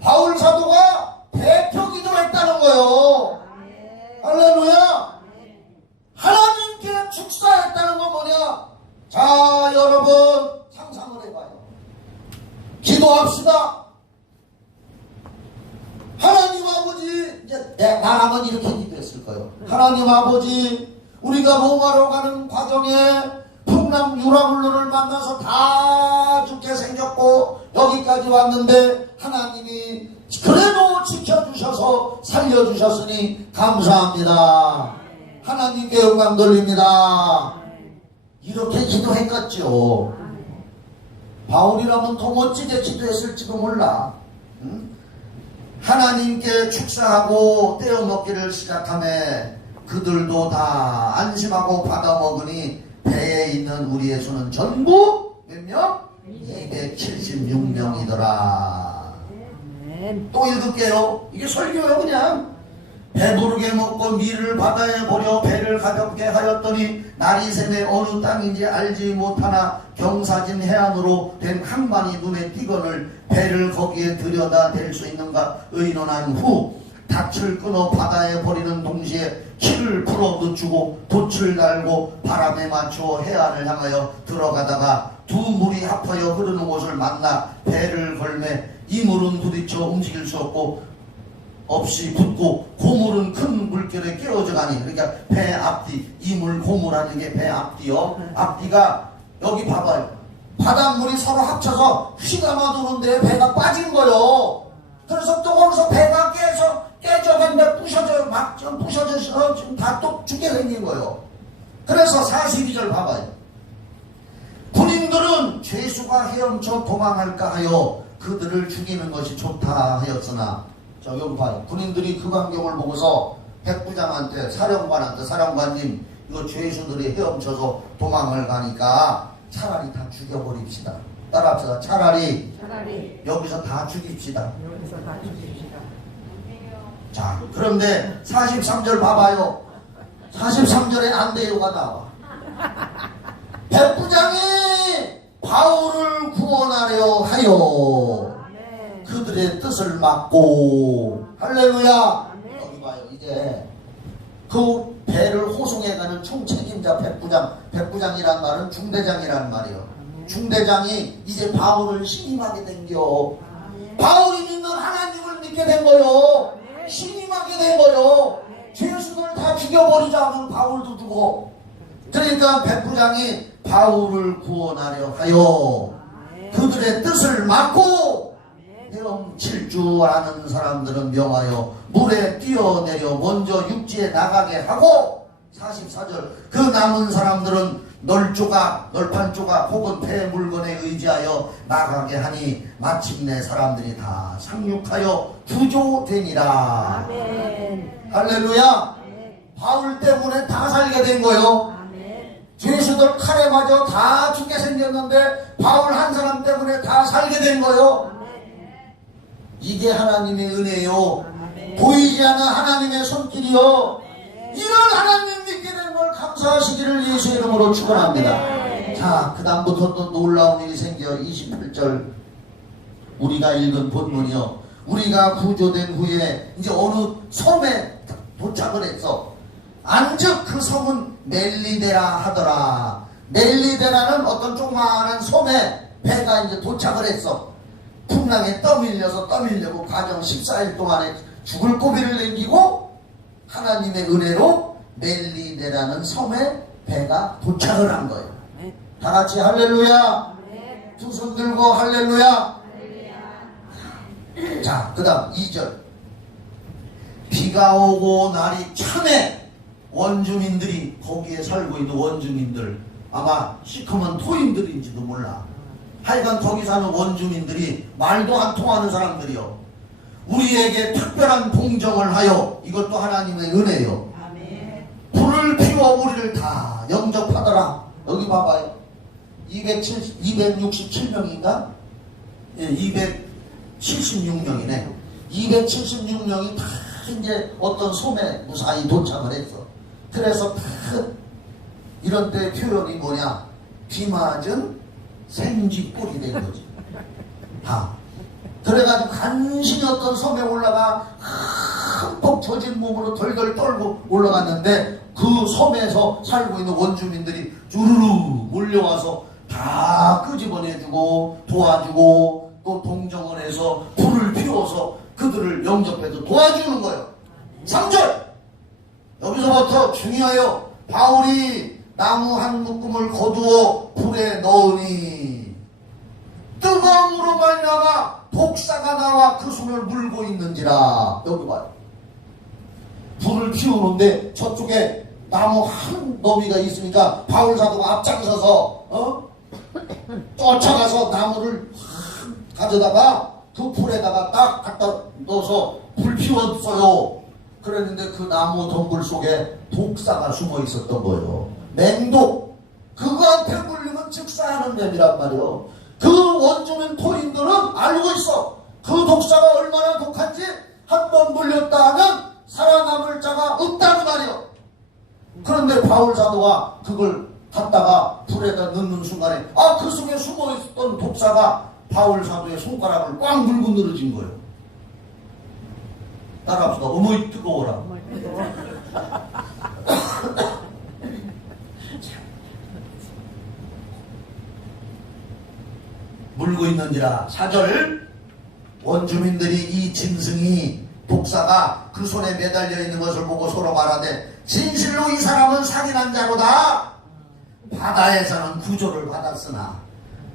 바울 사도가 대표 기도했다는 거예요. 할렐루야. 하나님께 축사했다는 건 뭐냐? 자 여러분 상상을 해봐요. 기도합시다. 하나님 아버지 이제 나라면 이렇게 기도했을 거예요. 하나님 아버지 우리가 로마로 가는 과정에 풍랑 유라굴로를 만나서 다 죽게 생겼고 여기까지 왔는데 하나님이 그래도 지켜주셔서 살려주셨으니 감사합니다. 하나님께 영광 돌립니다. 이렇게 기도했겠죠. 바울이라면 더 멋지게 기도했을지도 몰라. 하나님께 축사하고 떼어 먹기를 시작하며 그들도 다 안심하고 받아 먹으니 배에 있는 우리의 수는 전부 몇 명? 276명이더라. 또 읽을게요. 이게 설교요 그냥. 배부르게 먹고 밀을 바다에 버려 배를 가볍게 하였더니 날이 새매 어느 땅인지 알지 못하나 경사진 해안으로 된 항만이 눈에 띄거늘 배를 거기에 들여다 댈 수 있는가 의논한 후 닻을 끊어 바다에 버리는 동시에 키를 풀어 늦추고 돛을 달고 바람에 맞추어 해안을 향하여 들어가다가 두 물이 합하여 흐르는 곳을 만나 배를 걸매 이 물은 부딪혀 움직일 수 없이 붙고 고물은 큰 물결에 깨어져 가니 그러니까 배 앞뒤 이물 고물하는 게 배 앞뒤요. 앞뒤가 여기 봐봐요. 바닷물이 서로 합쳐서 휘감아 도는데 배가 빠진 거요. 그래서 또 거기서 배가 깨져간데 부셔져 막 좀 부셔져서 지금 다 또 죽게 생긴 거요. 그래서 42절 봐봐요. 군인들은 죄수가 헤엄쳐 도망할까 하여 그들을 죽이는 것이 좋다 하였으나 여기 봐요. 군인들이 그 광경을 보고서 백부장한테 사령관님 이거 죄수들이 헤엄쳐서 도망을 가니까 차라리 다 죽여버립시다. 따라합시다. 차라리 여기서 다 죽입시다. 자 그런데 43절 봐봐요. 43절에 안 돼요가 나와. 백부장이 바울을 구원하려 하여 그들의 뜻을 막고 할렐루야. 여기 봐요. 이제 그 배를 호송해가는 총책임자 백부장이란 말은 중대장이란 말이에요. 중대장이 이제 바울을 신임하게 된겨. 바울이 믿는 하나님을 믿게 된 거요. 신임하게 된 거요. 죄수들 다 죽여버리자 하면 바울도 죽어. 그러니까 백부장이 바울을 구원하려 하여 그들의 뜻을 막고 헤엄칠 줄 아는 사람들은 명하여 물에 뛰어내려 먼저 육지에 나가게 하고 44절 그 남은 사람들은 널판 조각 혹은 배 물건에 의지하여 나가게 하니 마침내 사람들이 다 상륙하여 구조되니라. 아멘. 할렐루야. 바울 때문에 다 살게 된 거요. 죄수들 칼에 맞아 다 죽게 생겼는데 바울 한 사람 때문에 다 살게 된 거요. 이게 하나님의 은혜요. 보이지 않는 하나님의 손길이요. 이런 하나님 믿게 된 걸 감사하시기를 예수의 이름으로 축원합니다. 자, 그 다음부터 또 놀라운 일이 생겨 28절 우리가 읽은 본문이요. 우리가 구조된 후에 이제 어느 섬에 도착을 했어. 안즉 그 섬은 멜리데라 하더라. 멜리데라는 어떤 조그마한 섬에 배가 이제 도착을 했어. 풍랑에 떠밀려고 가정 14일 동안에 죽을 고비를 남기고 하나님의 은혜로 멜리데라는 섬에 배가 도착을 한 거예요. 다 같이 할렐루야. 두 손 들고 할렐루야. 자, 그 다음 2절 비가 오고 날이 참해 원주민들이 거기에 살고 있는 원주민들 아마 시커먼 토인들인지도 몰라. 하여간 거기 사는 원주민들이 말도 안 통하는 사람들이요. 우리에게 특별한 봉정을 하여 이것도 하나님의 은혜요. 불을 피워 우리를 다 영접하더라. 여기 봐봐요. 267명인가? 예, 276명이네. 276명이 다 이제 어떤 섬에 무사히 도착을 했어. 그래서 다 이런 데 표현이 뭐냐? 비 맞은 생쥐뿔이 된 거지. 다. 그래가지고 간신히 어떤 섬에 올라가 흠뻑 젖은 몸으로 덜덜 떨고 올라갔는데 그 섬에서 살고 있는 원주민들이 주르르 몰려와서 다 끄집어내주고 도와주고 또 동정을 해서 불을 피워서 그들을 영접해서 도와주는 거예요. 3절 여기서부터 중요해요. 바울이 나무 한 묶음을 거두어 불에 넣으니 뜨거움으로 말미암아 독사가 나와 그 손을 물고 있는지라. 여기 봐요. 불을 피우는데 저쪽에 나무 한 너미가 있으니까 바울 사도가 앞장서서 쫓아가서 나무를 가져다가 그 불에다가 딱 갖다 넣어서 불 피웠어요. 그랬는데 그 나무 덩굴 속에 독사가 숨어 있었던 거예요. 맹독. 그거한테 물리면 즉사하는 뱀이란 말이에요. 그 원주민 토인들은 알고 있어. 그 독사가 얼마나 독한지 한 번 물렸다 하면 살아남을 자가 없다는 말이에요. 그런데 바울 사도가 그걸 갖다가 불에다 넣는 순간에 그 속에 숨어 있었던 독사가 바울 사도의 손가락을 꽉 물고 늘어진 거예요. 따라합시다. 어머니 뜨거워라. 물고 있는지라. 4절 원주민들이 이 짐승이 독사가 그 손에 매달려 있는 것을 보고 서로 말하되 진실로 이 사람은 사기난 자로다. 바다에서는 구조를 받았으나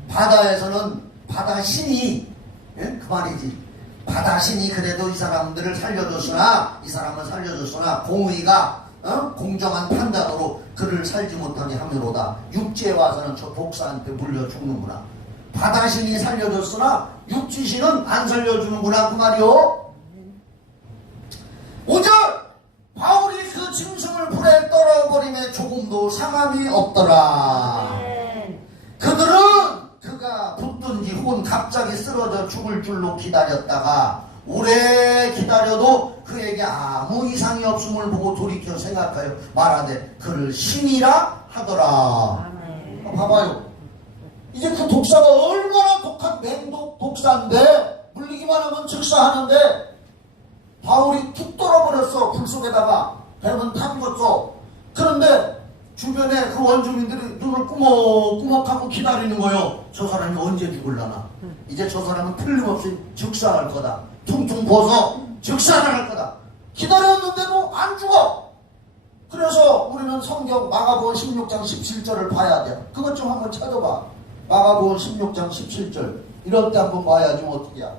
바다에서는 바다신이 그 말이지. 바다신이 그래도 이 사람들을 살려줬으나 이 사람을 살려줬으나 공의가 공정한 판단으로 그를 살지 못하게 하므로다. 육지에 와서는 저 독사한테 물려 죽는구나. 바다신이 살려줬으나 육지신은 안 살려주는구나 그 말이요. 5절 바울이 그 짐승을 불에 떨어버림에 조금도 상함이 없더라. 그들은 그가 붙든지 혹은 갑자기 쓰러져 죽을 줄로 기다렸다가 오래 기다려도 그에게 아무 이상이 없음을 보고 돌이켜 생각하여 말하되 그를 신이라 하더라. 봐봐요. 이제 그 독사가 얼마나 독한 맹독 독사인데 물리기만 하면 즉사하는데 바울이 툭 떨어버렸어. 불 속에다가 뱀은 탐겼어. 그런데 주변에 그 원주민들이 눈을 꾸벅꾸벅하고 기다리는 거예요. 저 사람이 언제 죽을라나. 이제 저 사람은 틀림없이 즉사할 거다. 퉁퉁 벗어 즉사를 할 거다. 기다렸는데도 안 죽어. 그래서 우리는 성경 마가복음 16장 17절을 봐야 돼. 그것 좀 한번 찾아봐. 마가복음 16장 17절. 이럴 때 한번 봐야지 어떻게 야.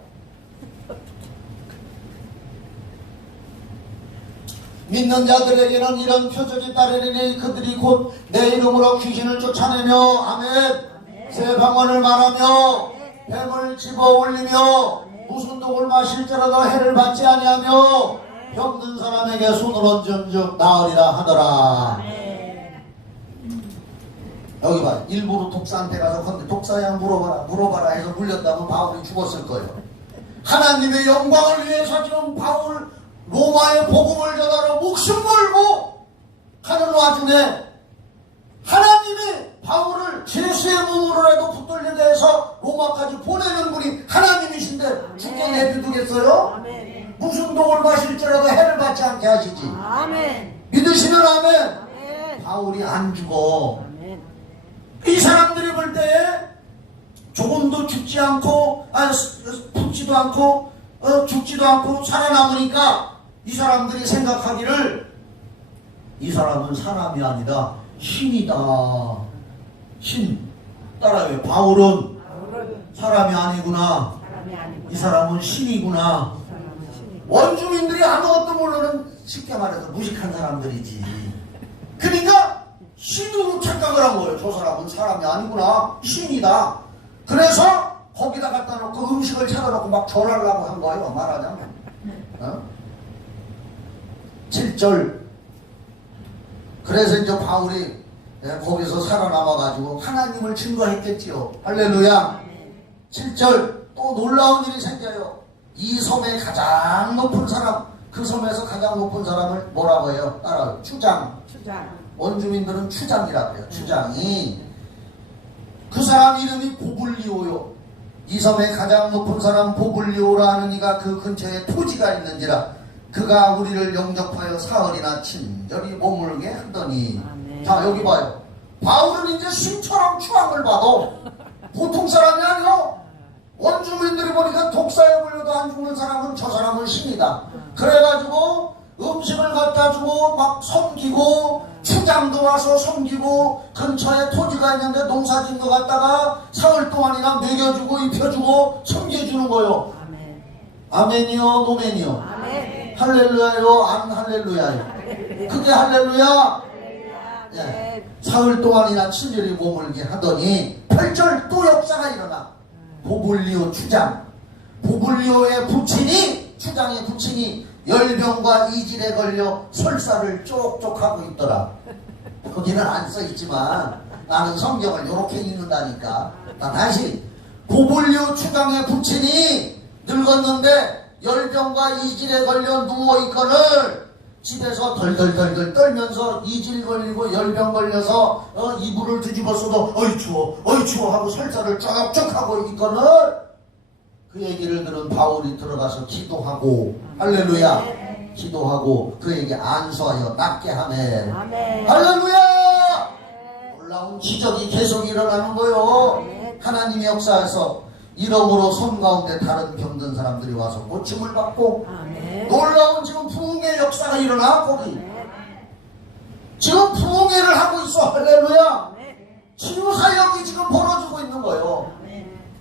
믿는 자들에게는 이런 표적이 따르리니 그들이 곧 내 이름으로 귀신을 쫓아내며 아멘 새 방언을 말하며 뱀을 집어 올리며 무슨 독을 마실지라도 해를 받지 아니하며 병든 사람에게 손을 얹은즉 나으리라 하더라. 여기 봐. 일부러 독사한테 가서 건데 독사야 물어봐라 해서 물렸다면 바울이 죽었을 거예요. 하나님의 영광을 위해서 지금 바울 로마의 복음을 전하러 목숨 걸고 가는 와중에 하나님이 바울을 예수의 몸으로라도 붙들리게 해서 로마까지 보내는 분이 하나님이신데 죽게 내비두겠어요? 아멘. 무슨 독을 마실지라도 해를 받지 않게 하시지. 아멘. 믿으시면 아멘. 아멘. 바울이 안 죽어. 아멘. 이 사람들이 볼 때에 조금도 죽지 않고 붓지도 않고 죽지도 않고 살아남으니까 이 사람들이 생각하기를 이 사람은 사람이 아니다 신이다. 신 따라요. 바울은 사람이 아니구나. 사람이 아니고 이 사람은 신이구나. 원주민들이 아무것도 모르는 쉽게 말해서 무식한 사람들이지. 그러니까 신으로 착각을 한 거예요. 저 사람은 사람이 아니구나. 신이다. 그래서 거기다 갖다 놓고 음식을 차려놓고 막 절하려고 한 거예요. 말하자면. 7절. 그래서 이제 바울이 거기서 살아남아가지고 하나님을 증거했겠지요. 할렐루야. 7절. 또 놀라운 일이 생겨요. 이 섬의 가장 높은 사람, 그 섬에서 가장 높은 사람을 뭐라고 해요? 따라요. 추장. 원주민들은 추장이라고 해요. 추장이. 그 사람 이름이 보블리오요. 이 섬의 가장 높은 사람 보블리오라 하는 이가 그 근처에 토지가 있는지라 그가 우리를 영접하여 사흘이나 친절히 머물게 하더니. 아멘. 자 여기 봐요. 바울은 이제 신처럼 추앙을 받아. 보통 사람이 아니요. 원주민들이 보니까 독사에 물려도 안 죽는 사람은 저 사람은 신이다. 그래가지고 음식을 갖다 주고 막 섬기고 추장도 와서 섬기고 근처에 토지가 있는데 농사진 거 갖다가 사흘 동안이나 먹여주고 입혀주고 섬겨주는 거요. 아멘. 아멘이요 노멘이요. 아멘. 할렐루야요 안 할렐루야요. 그게 할렐루야. 예. 사흘 동안이나 친절히 머물게 하더니 8절 또 역사가 일어나. 보블리오 추장. 보블리오의 부친이 추장의 부친이 열병과 이질에 걸려 설사를 쪽쪽하고 있더라. 거기는 안 써있지만 나는 성경을 이렇게 읽는다니까. 다시 보블리오 추장의 부친이 늙었는데 열병과 이질에 걸려 누워있거늘 집에서 덜덜덜덜 떨면서 이질 걸리고 열병 걸려서 이불을 뒤집었어도 어이 추워 하고 설사를 쪽쪽 하고 있거늘 그 얘기를 들은 바울이 들어가서 기도하고 할렐루야 기도하고 그에게 안수하여 낫게 하네. 아멘. 할렐루야. 놀라운 기적이 계속 일어나는 거요. 아멘. 하나님의 역사에서 이러므로 섬 가운데 다른 병든 사람들이 와서 고침을 받고 아멘. 놀라운 지금 부흥의 역사가 일어나 거기. 지금 부흥회를 하고 있어. 할렐루야. 치유사역이 지금 벌어지고 있는 거예요.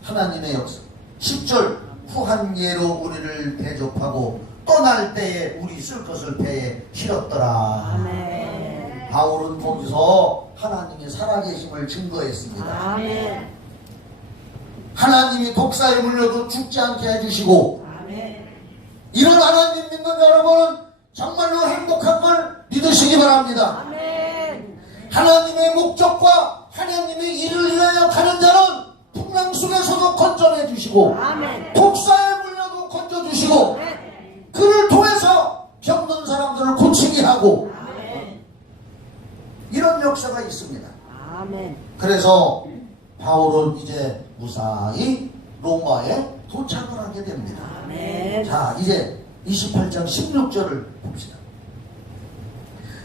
하나님의 역사. 10절 후한 예로 우리를 대접하고 떠날 때에 우리 쓸 것을 배에 실었더라. 아멘. 바울은 거기서 하나님의 살아계심을 증거했습니다. 아멘. 하나님이 독사에 물려도 죽지 않게 해주시고 아멘. 이런 하나님 믿는 여러분은 정말로 행복한 걸 믿으시기 바랍니다. 아멘. 하나님의 목적과 하나님의 일을 위하여 가는 자는 풍랑 속에서도 건져내 주시고 아멘. 독사에 물려도 건져주시고 아멘. 그를 통해서 병든 사람들을 고치게 하고 아멘. 이런 역사가 있습니다. 아멘. 그래서 바울은 이제 무사히 로마에 도착을 하게 됩니다. 아멘. 자 이제 28장 16절을 봅시다.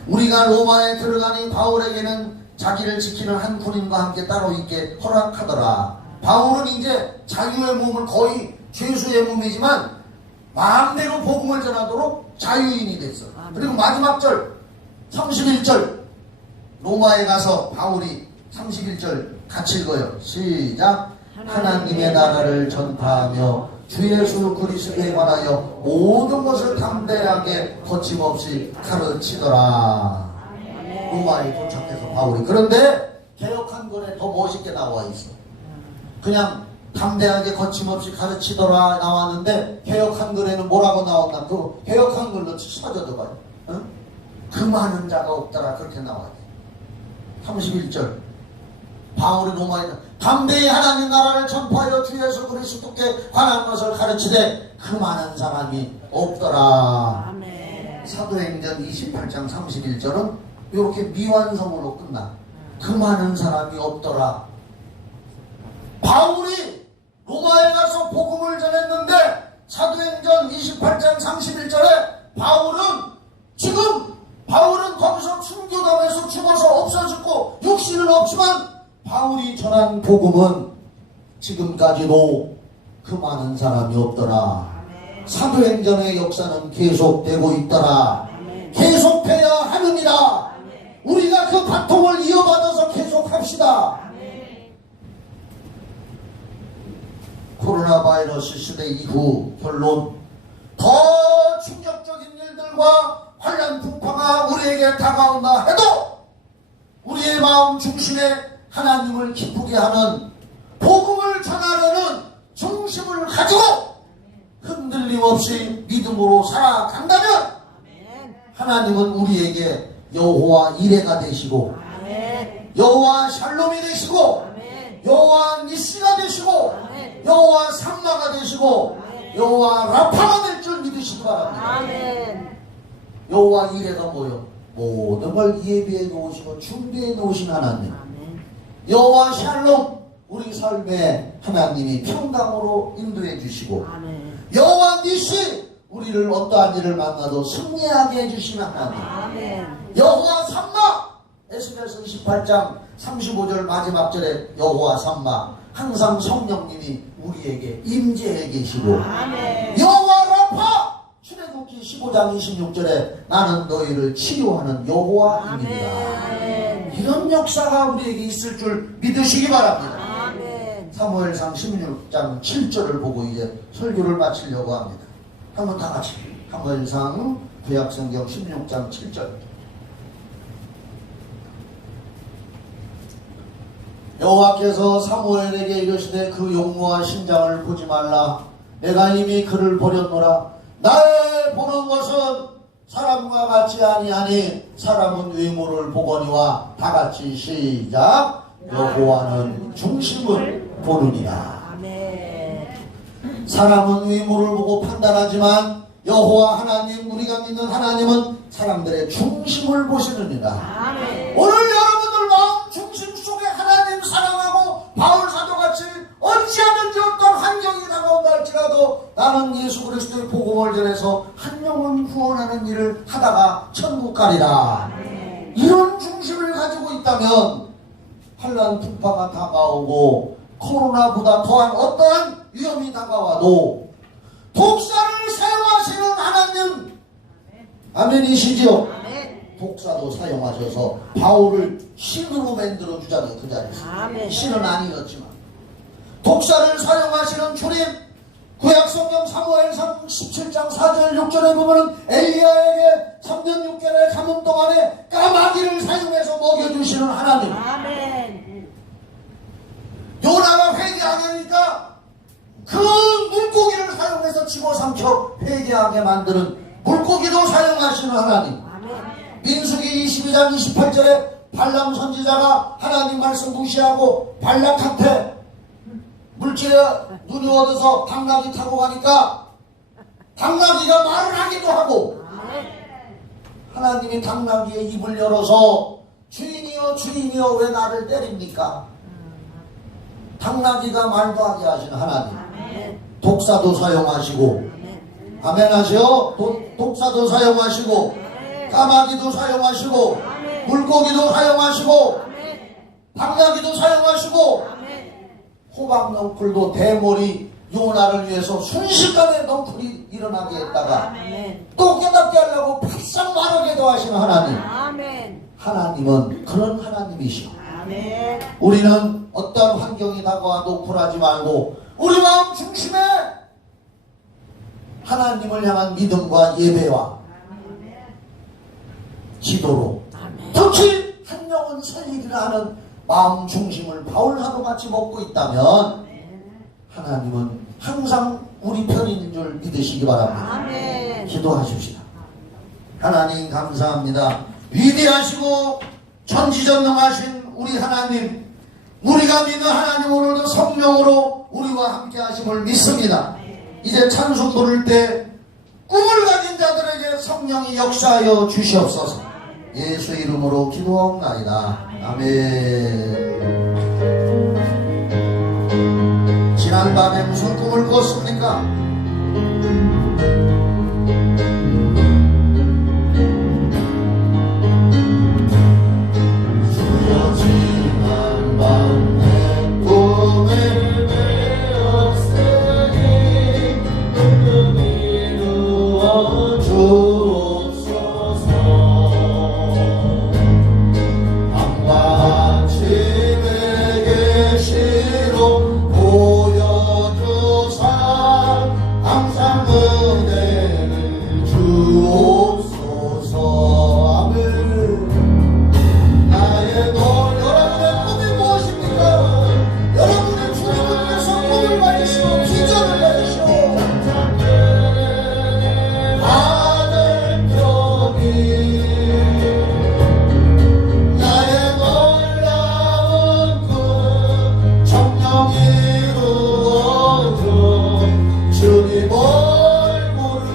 우리가 로마에 들어가니 바울에게는 자기를 지키는 한 군인과 함께 따로 있게 허락하더라. 바울은 이제 자유의 몸을 거의 죄수의 몸이지만 마음대로 복음을 전하도록 자유인이 됐어. 그리고 마지막 절 31절 로마에 가서 바울이 31절 같이 읽어요. 시작. 하나님의 나라를 전파하며 주 예수 그리스도에 관하여 모든 것을 담대하게 거침없이 가르치더라. 로마에 도착해서 바울이. 그런데 개역한 글에 더 멋있게 나와 있어. 그냥 담대하게 거침없이 가르치더라 나왔는데 개역한 글에는 뭐라고 나왔나? 그 개역한 글로 찾아도 봐요. 응? 그 많은 자가 없더라 그렇게 나와요. 31절 바울이 로마에 담대히 하나님 나라를 전파하여 주 예수 그리스도께 관한 것을 가르치되 그 많은 사람이 없더라. 아멘. 사도행전 28장 31절은 이렇게 미완성으로 끝나. 그 많은 사람이 없더라. 바울이 로마에 가서 복음을 전했는데 사도행전 28장 31절에 바울은 거기서 순교당해서 죽어서 없어졌고 육신은 없지만 바울이 전한 복음은 지금까지도 그 많은 사람이 없더라. 사도행전의 역사는 계속되고 있더라. 계속해야 하느니라. 우리가 그 바통을 이어받아서 계속합시다. 코로나 바이러스 시대 이후 결론, 더 충격적인 일들과 환란 풍파가 우리에게 다가온다 해도 우리의 마음 중심에 하나님을 기쁘게 하는 복음을 전하려는 중심을 가지고 흔들림 없이 믿음으로 살아간다면 하나님은 우리에게 여호와 이레가 되시고 여호와 샬롬이 되시고 여호와 니시가 되시고 여호와 삼마가 되시고 여호와 라파가 될 줄 믿으시기 바랍니다. 여호와 이레가 뭐요? 모든 걸 예비해 놓으시고 준비해 놓으신 하나님. 여호와 샬롬, 우리 삶에 하나님이 평강으로 인도해 주시고 여호와 니시, 우리를 어떠한 일을 만나도 승리하게 해주시는 하나님. 여호와 삼마, 에스겔서 28장 35절 마지막 절에 여호와 삼마, 항상 성령님이 우리에게 임재해 계시고 여호와 라파, 출애굽기 15장 26절에 나는 너희를 치료하는 여호와입니다. 이런 역사가 우리에게 있을 줄 믿으시기 바랍니다. 사무엘상 16장 7절을 보고 이제 설교를 마치려고 합니다. 한번 다 같이 사무엘상 구약성경 16장 7절. 여호와께서 사무엘에게 이르시되 그 용모와 신장을 보지 말라. 내가 이미 그를 버렸노라. 나의 보는 것은 사람과 같지 아니하니 사람은 외모를 보거니와. 다 같이 시작. 여호와는 중심을 보느니라. 사람은 외모를 보고 판단하지만 여호와 하나님, 우리가 믿는 하나님은 사람들의 중심을 보시느니라. 오늘 여러분들 마음 중심 속에 하나님 사랑하고 바울 사도같이 어찌하든지 어떤 환경이 다가온다 할지라도 나는 예수 그리스도의 복음을 전해서 한 영혼 구원하는 일을 하다가 천국 가리라. 이런 중심을 가지고 있다면 환난 풍파가 다가오고 코로나보다 더한 어떠한 위험이 다가와도 독사를 사용하시는 하나님, 아멘이시죠? 독사도 사용하셔서 바울을 신으로 만들어 주잖아요. 그 자리에서. 신은 아니었지만 독사를 사용하시는 주님, 구약성경 사무엘상 17장 4절 6절에 보면은 엘리야에게 3년 6개월의 가뭄 동안에 까마귀를 사용해서 먹여주시는 하나님. 요나가 회개 안 하니까 그 물고기를 사용해서 집어삼켜 회개하게 만드는 물고기도 사용하시는 하나님. 민수기 22장 28절에 발람 선지자가 하나님 말씀 무시하고 발락한테 물질에 눈이 어두서 당나귀 타고 가니까 당나귀가 말을 하기도 하고 하나님이 당나귀의 입을 열어서 주인이여 주인이여 왜 나를 때립니까? 당나귀가 말도 하게 하시는 하나님. 독사도 사용하시고 아멘 하세요. 독사도 사용하시고 까마귀도 사용하시고 물고기도 사용하시고 당나귀도 사용하시고 호박넝쿨도 대머리 요나를 위해서 순식간에 넝쿨이 일어나게 했다가 아멘. 또 깨닫게 하려고 바싹 마르게도 하시는 하나님. 아멘. 하나님은 그런 하나님이시오. 아멘. 우리는 어떤 환경이 다가와도 굴하지 말고 우리 마음 중심에 하나님을 향한 믿음과 예배와 기도로 특히 한 영혼 살리리라 하는 마음 중심을 바울하고 같이 먹고 있다면 하나님은 항상 우리 편인 줄 믿으시기 바랍니다. 아멘. 기도하십시다. 하나님 감사합니다. 위대하시고 전지전능하신 우리 하나님, 우리가 믿는 하나님 오늘도 성령으로 우리와 함께 하심을 믿습니다. 이제 찬송 부를 때 꿈을 가진 자들에게 성령이 역사하여 주시옵소서. 예수 이름으로 기도하옵나이다. 아멘. 지난밤에 무슨 꿈을 꿨습니까? 주여 지난밤 내 꿈을 배웠으니 눈을 이루어 주옵소서. 밤과 아침에 계시로 보여주사 항상 은혜를 주옵소서. 아멘. 나의 돈, 여러분의 꿈이 무엇입니까? 여러분의 주님을 위해서 꿈을 가지시오. 비전을 가지시오. 하늘 편이 나의 놀라운 꿈 정녕 이루어져 주님 얼굴을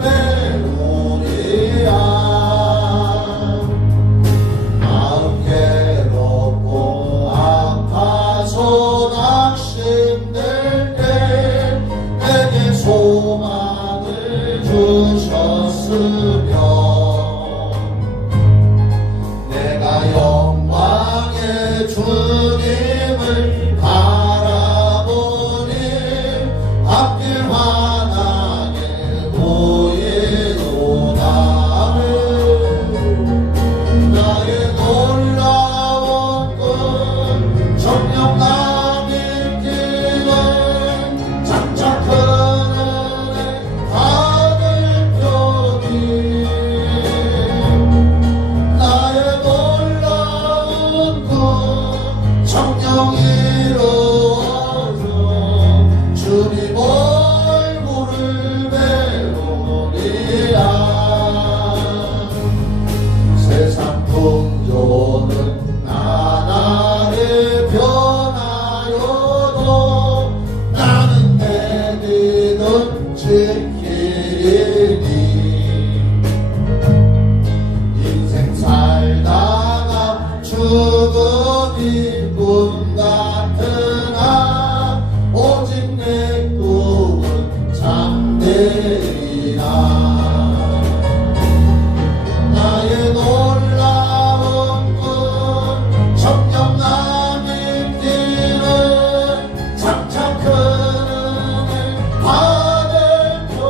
배우리라. 마음 괴롭고 아파서 낙심될 때 내게 소망을 주셨으며 내가 영광의 주님을 바라보니 앞길 환하게 보이도다. 아멘. 나의 놀라운 꿈 정녕 남은 길은 장차 큰 은혜 받을 편이 나의 놀라운 꿈 정녕 이루어져 주님 얼굴을 배우리라. 세상 풍조는 나날이 변하여도 나는 내 믿음 지키리니. 인생 살다가 죽음이 꿈 같으나 오직 내 꿈은 잠되리라. 나의 놀라운 꿈 정녕 남은 길은 장차 큰 은혜 받을 편이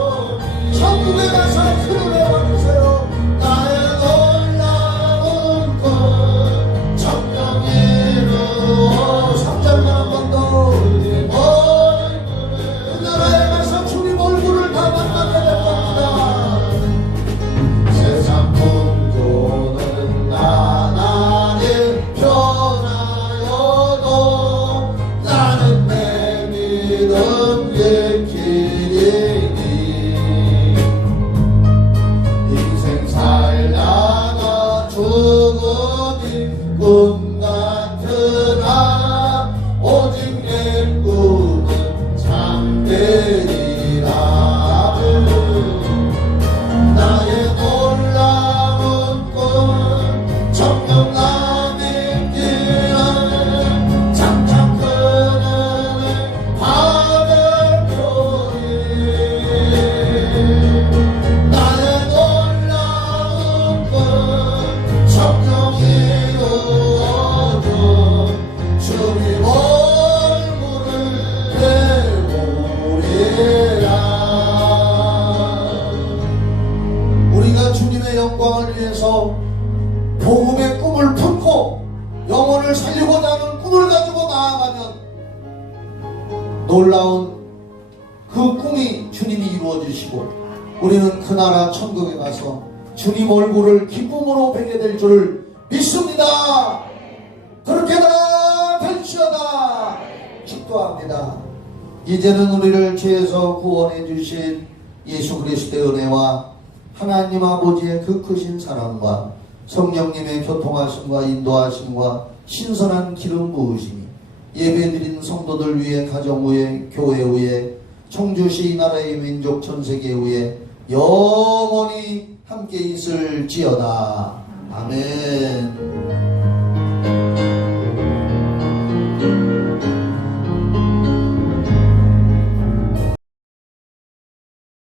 그 꿈이 주님이 이루어 주시고 우리는 그 나라 천국에 가서 주님 얼굴을 기쁨으로 뵙게 될 줄을 믿습니다. 그렇게 다 될지어다. 기도합니다. 이제는 우리를 죄에서 구원해 주신 예수 그리스도의 은혜와 하나님 아버지의 그 크신 사랑과 성령님의 교통하심과 인도하심과 신선한 기름 부으심이 예배드린 성도들 위해, 가정 위에, 교회 위에, 청주시 이 나라의 민족 전 세계 위에 영원히 함께 있을지어다. 아멘.